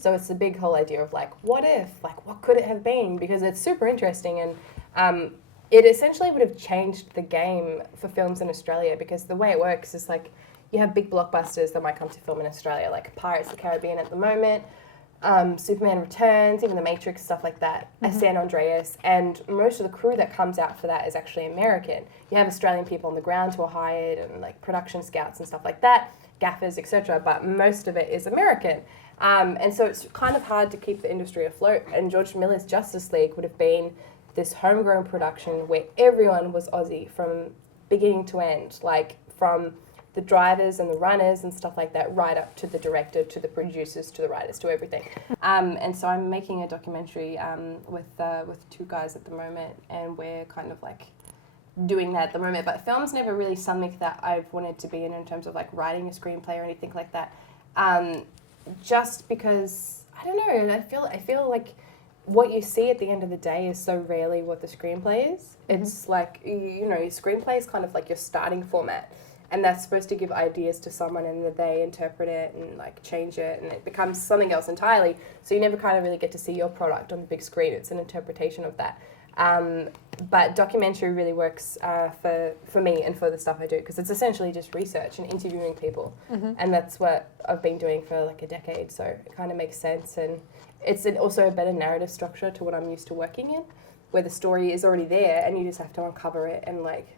So it's the big whole idea of like, what if? Like, what could it have been? Because it's super interesting, and it essentially would have changed the game for films in Australia, because the way it works is like you have big blockbusters that might come to film in Australia, like Pirates of the Caribbean at the moment, Superman Returns, even The Matrix, stuff like that, San Andreas, and most of the crew that comes out for that is actually American. You have Australian people on the ground who are hired, and like production scouts and stuff like that, gaffers, etc., but most of it is American. And so it's kind of hard to keep the industry afloat, and George Miller's Justice League would have been this homegrown production where everyone was Aussie from beginning to end, like from the drivers and the runners and stuff like that, right up to the director, to the producers, to the writers, to everything. And so I'm making a documentary with two guys at the moment, and we're kind of like doing that at the moment. But film's never really something that I've wanted to be in terms of like writing a screenplay or anything like that. Just because, I don't know, I feel like what you see at the end of the day is so rarely what the screenplay is. It's like, you know, your screenplay is kind of like your starting format, and that's supposed to give ideas to someone, and that they interpret it and like change it, and it becomes something else entirely. So you never kind of really get to see your product on the big screen. It's an interpretation of that. But documentary really works for me and for the stuff I do, because it's essentially just research and interviewing people, and that's what I've been doing for like a decade. So it kind of makes sense, and it's also a better narrative structure to what I'm used to working in, where the story is already there and you just have to uncover it and like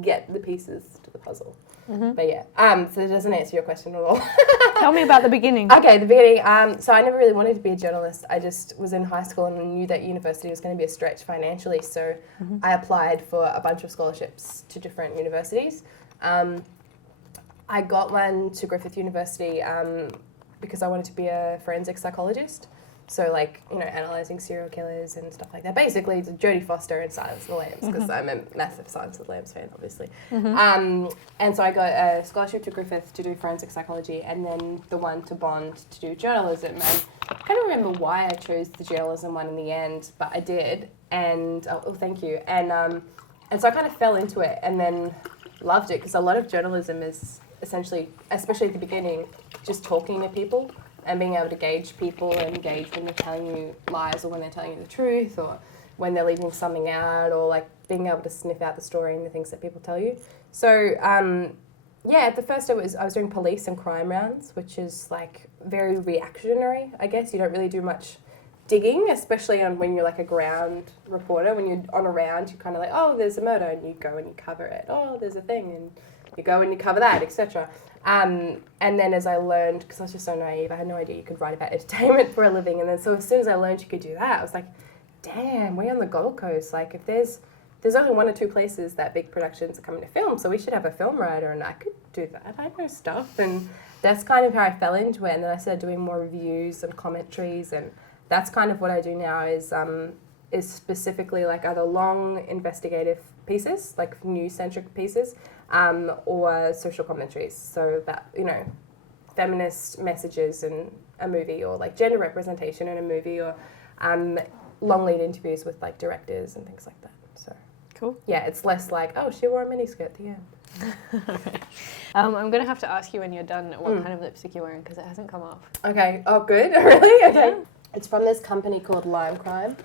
get the pieces to the puzzle. But yeah, so it doesn't answer your question at all. Tell me about the beginning. Okay, the beginning. So I never really wanted to be a journalist. I just was in high school and knew that university was going to be a stretch financially. So I applied for a bunch of scholarships to different universities. I got one to Griffith University because I wanted to be a forensic psychologist. So, like, you know, analysing serial killers and stuff like that. Basically, it's Jodie Foster in Silence of the Lambs, because I'm a massive Silence of the Lambs fan, obviously. And so I got a scholarship to Griffith to do forensic psychology, and then the one to Bond to do journalism. And I can't remember why I chose the journalism one in the end, but I did. And, thank you. And so I kind of fell into it and then loved it, because a lot of journalism is essentially, especially at the beginning, just talking to people and being able to gauge people and gauge when they're telling you lies or when they're telling you the truth or when they're leaving something out, or like being able to sniff out the story and the things that people tell you. So, at the first I was doing police and crime rounds, which is like very reactionary, I guess. You don't really do much digging, especially when you're like a ground reporter. When you're on a round, you're kind of like, oh, there's a murder, and you go and you cover it. Oh, there's a thing, and you go and you cover that, etc. And then as I learned, because I was just so naive, I had no idea you could write about entertainment for a living. And then so as soon as I learned you could do that, I was like, damn, we're on the Gold Coast. Like, if there's only 1 or 2 places that big productions are coming to film, so we should have a film writer, and I could do that. I know stuff. And that's kind of how I fell into it. And then I started doing more reviews and commentaries, and that's kind of what I do now is specifically like either long investigative pieces, like news-centric pieces, or social commentaries. So about, you know, feminist messages in a movie, or like gender representation in a movie, or long lead interviews with like directors and things like that. So cool. Yeah, it's less like, oh, she wore a miniskirt at the end. I'm going to have to ask you when you're done what kind of lipstick you're wearing, because it hasn't come off. Okay. Oh, good. Really? Okay. Yeah. It's from this company called Lime Crime,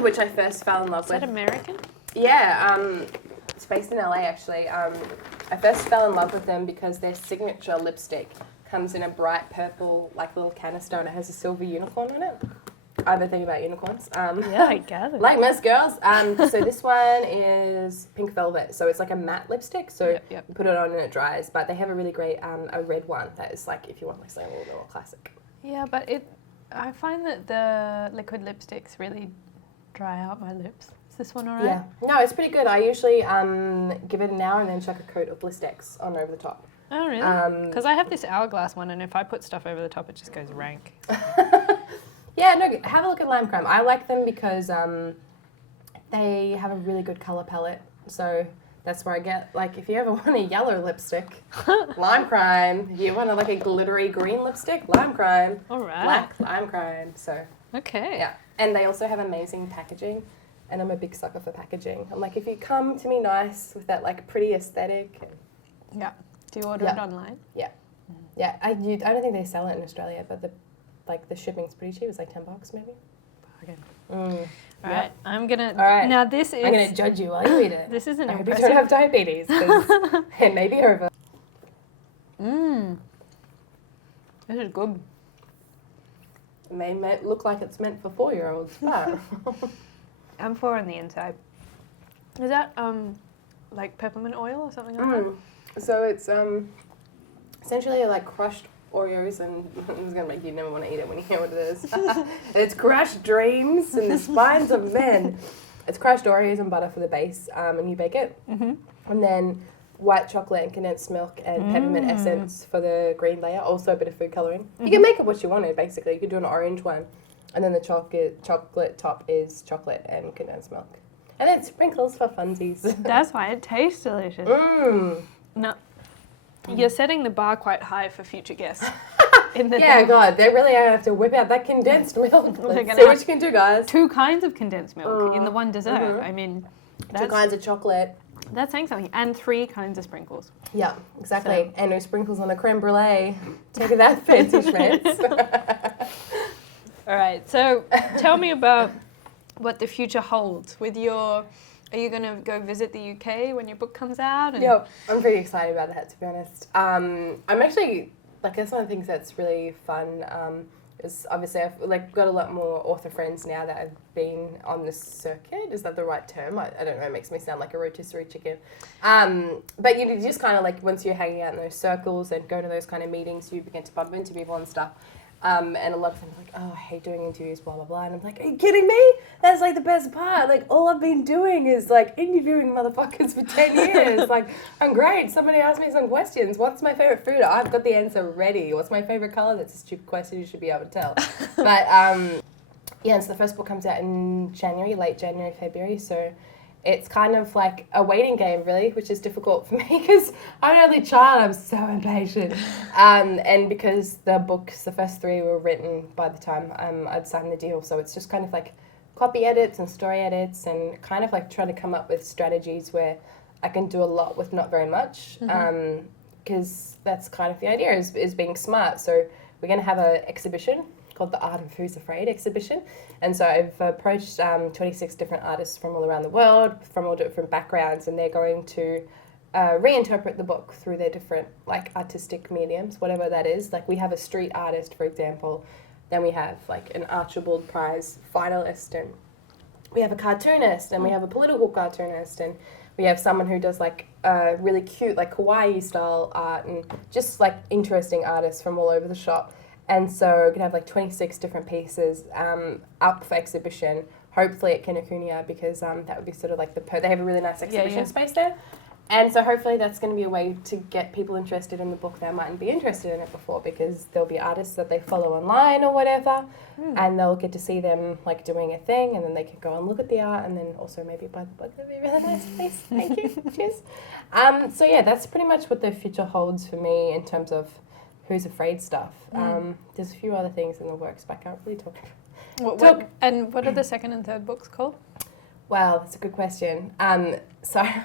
which I first fell in love with. Is that American? Yeah, it's based in LA actually. I first fell in love with them because their signature lipstick comes in a bright purple, like little canister, and it has a silver unicorn on it. I have a thing about unicorns. Yeah, I gather. Like most girls. So this one is pink velvet, so it's like a matte lipstick. So you put it on and it dries. But they have a really great a red one that is like if you want like something a little more classic. Yeah, but I find that the liquid lipsticks really dry out my lips. Is this one alright? Yeah. No, it's pretty good. I usually give it an hour and then chuck a coat of Blistex on over the top. Oh, really? Because I have this hourglass one, and if I put stuff over the top, it just goes rank. Yeah, no, have a look at Lime Crime. I like them because they have a really good colour palette. So that's where I get, like, if you ever want a yellow lipstick, Lime Crime. If you want like a glittery green lipstick, Lime Crime. All right. Black, Lime Crime. So. Okay. Yeah. And they also have amazing packaging. And I'm a big sucker for packaging. I'm like, if you come to me nice with that, like, pretty aesthetic. And, yeah. Do you order it online? Yeah. Yeah. I don't think they sell it in Australia, but the shipping's pretty cheap. It's like $10 maybe. Bargain. All right. I'm going to... All right. Now, this is... I'm going to judge you while you eat it. This is an I hope impressive... you don't have diabetes, because it may be over. This is good. It may look like it's meant for 4-year-olds, but... I'm 4 on the inside. Is that, like peppermint oil or something like that? So it's essentially like crushed Oreos, and it's going to make you never want to eat it when you hear what it is. It's crushed dreams and the spines of men. It's crushed Oreos and butter for the base, and you bake it. And then white chocolate and condensed milk and peppermint essence for the green layer, also a bit of food colouring. You can make it what you wanted, basically. You could do an orange one, and then the chocolate top is chocolate and condensed milk. And then sprinkles for funsies. That's why it tastes delicious. No. You're setting the bar quite high for future guests. God, they really are going to have to whip out that condensed milk. Let's see what you can do, guys. 2 kinds of condensed milk in the one dessert. I mean, that's... 2 kinds of chocolate. That's saying something. And 3 kinds of sprinkles. Yeah, exactly. So. And no sprinkles on a creme brulee. Take that fancy schmance. All right, so tell me about what the future holds with your... Are you going to go visit the UK when your book comes out? Yeah, I'm pretty excited about that, to be honest. I'm actually, like, that's one of the things that's really fun, is obviously I've, like, got a lot more author friends now that have been on the circuit. Is that the right term? I don't know, it makes me sound like a rotisserie chicken. But you just kind of, like, once you're hanging out in those circles and going to those kind of meetings, you begin to bump into people and stuff. And a lot of them are like, oh, I hate doing interviews, blah, blah, blah. And I'm like, are you kidding me? That's like the best part. Like, all I've been doing is like interviewing motherfuckers for 10 years. Like, I'm great. Somebody asked me some questions. What's my favorite food? I've got the answer ready. What's my favorite color? That's a stupid question. You should be able to tell. But, yeah, so the first book comes out in January, late January, February. So it's kind of like a waiting game, really, which is difficult for me because I'm an only child. I'm so impatient. And because the books, the first 3 were written by the time I'd signed the deal. So it's just kind of like copy edits and story edits and kind of like trying to come up with strategies where I can do a lot with not very much. Because that's kind of the idea is being smart. So we're going to have an exhibition called the Art of Who's Afraid exhibition. And so I've approached 26 different artists from all around the world, from all different backgrounds, and they're going to reinterpret the book through their different like artistic mediums, whatever that is. Like we have a street artist, for example, then we have like an Archibald Prize finalist, and we have a cartoonist, and we have a political cartoonist, and we have someone who does like really cute like kawaii style art, and just like interesting artists from all over the shop. And so we're going to have like 26 different pieces up for exhibition, hopefully at Kinokuniya, because that would be sort of like they have a really nice exhibition space there. And so hopefully that's going to be a way to get people interested in the book that mightn't be interested in it before, because there'll be artists that they follow online or whatever, and they'll get to see them like doing a thing, and then they can go and look at the art, and then also maybe buy the book. That'd be a really nice place. Thank you. Cheers. So yeah, that's pretty much what the future holds for me in terms of Who's Afraid stuff. There's a few other things in the works, but I can't really talk about. And what are the second and third books called? Wow, that's a good question. So I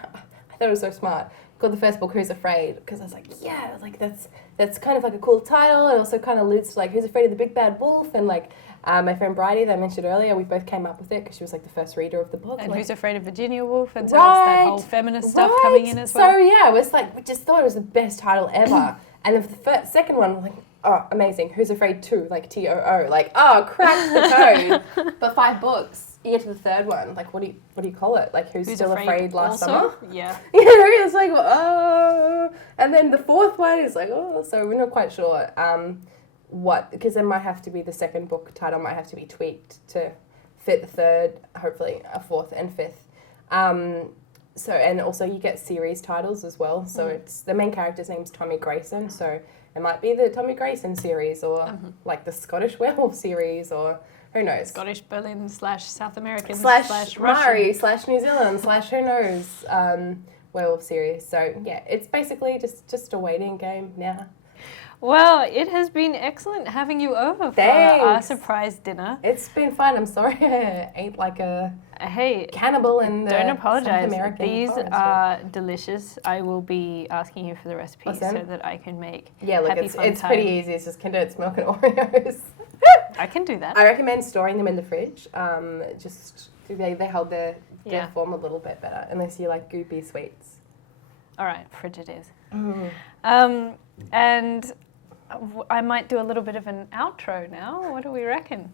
thought it was so smart. Called the first book Who's Afraid, because I was like, yeah, like that's kind of like a cool title. It also kind of alludes to like Who's Afraid of the Big Bad Wolf, and like my friend Bridie that I mentioned earlier, we both came up with it because she was like the first reader of the book. And like, Who's Afraid of Virginia Woolf, and so it's that whole feminist stuff coming in as well. So yeah, it was like we just thought it was the best title ever. And the second one, we're like, oh, amazing. Who's Afraid 2? Like TOO. Like, oh, cracked the code. But 5 books. You get to the third one. Like, what do you call it? Like, who's still afraid last summer? Yeah. You know, it's like, oh. And then the fourth one is like, oh. So we're not quite sure what, because there might have to be the second book title might have to be tweaked to fit the third, hopefully a fourth and fifth. So, and also you get series titles as well. So it's, the main character's name's Tommy Grayson. So it might be the Tommy Grayson series, or like the Scottish Werewolf series, or who knows. Scottish Berlin / South American / Russian. Maori / New Zealand / who knows werewolf series. So yeah, it's basically just a waiting game now. Well, it has been excellent having you over for our surprise dinner. It's been fun. I'm sorry I ate like a cannibal in the don't apologize. South American These forest, are delicious. I will be asking you for the recipes so that I can make it's pretty easy. It's just condensed milk and Oreos. I can do that. I recommend storing them in the fridge. Just they hold their form a little bit better, unless you like goopy sweets. All right, fridge it is. And I might do a little bit of an outro now. What do we reckon?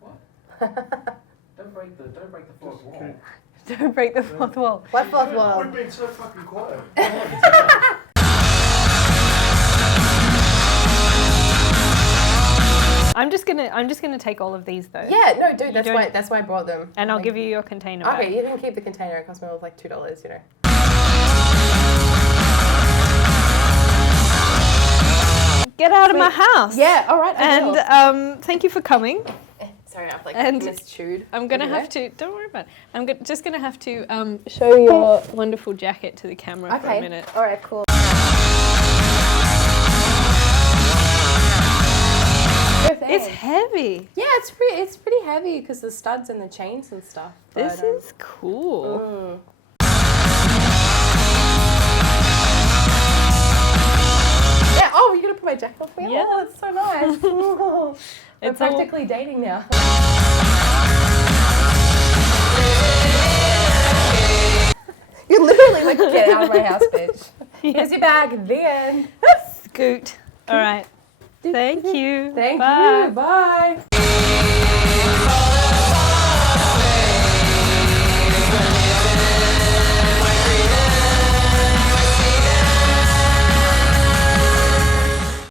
What? Don't break the fourth wall. Don't break the fourth wall. What fourth wall? We've been so fucking quiet. I'm just gonna take all of these though. Yeah, no, dude, that's why I brought them. And I'll give you your container back. Okay, you can keep the container. It costs me like $2, you know. Get out of my house. Yeah, all right. And thank you for coming. Sorry, I've like mischewed. I'm gonna have to. Don't worry about it. I'm just gonna have to show your wonderful jacket to the camera for a minute. All right, cool. It's heavy. Yeah, it's pretty heavy because the studs and the chains and stuff. This is cool. Yeah. Oh, you're gonna put my jacket on for me? Yeah. Oh, that's so nice. We're practically dating now. You're literally like, get out of my house, bitch. Here's your bag. The end. Scoot. All right. Thank you. Thank you. Bye.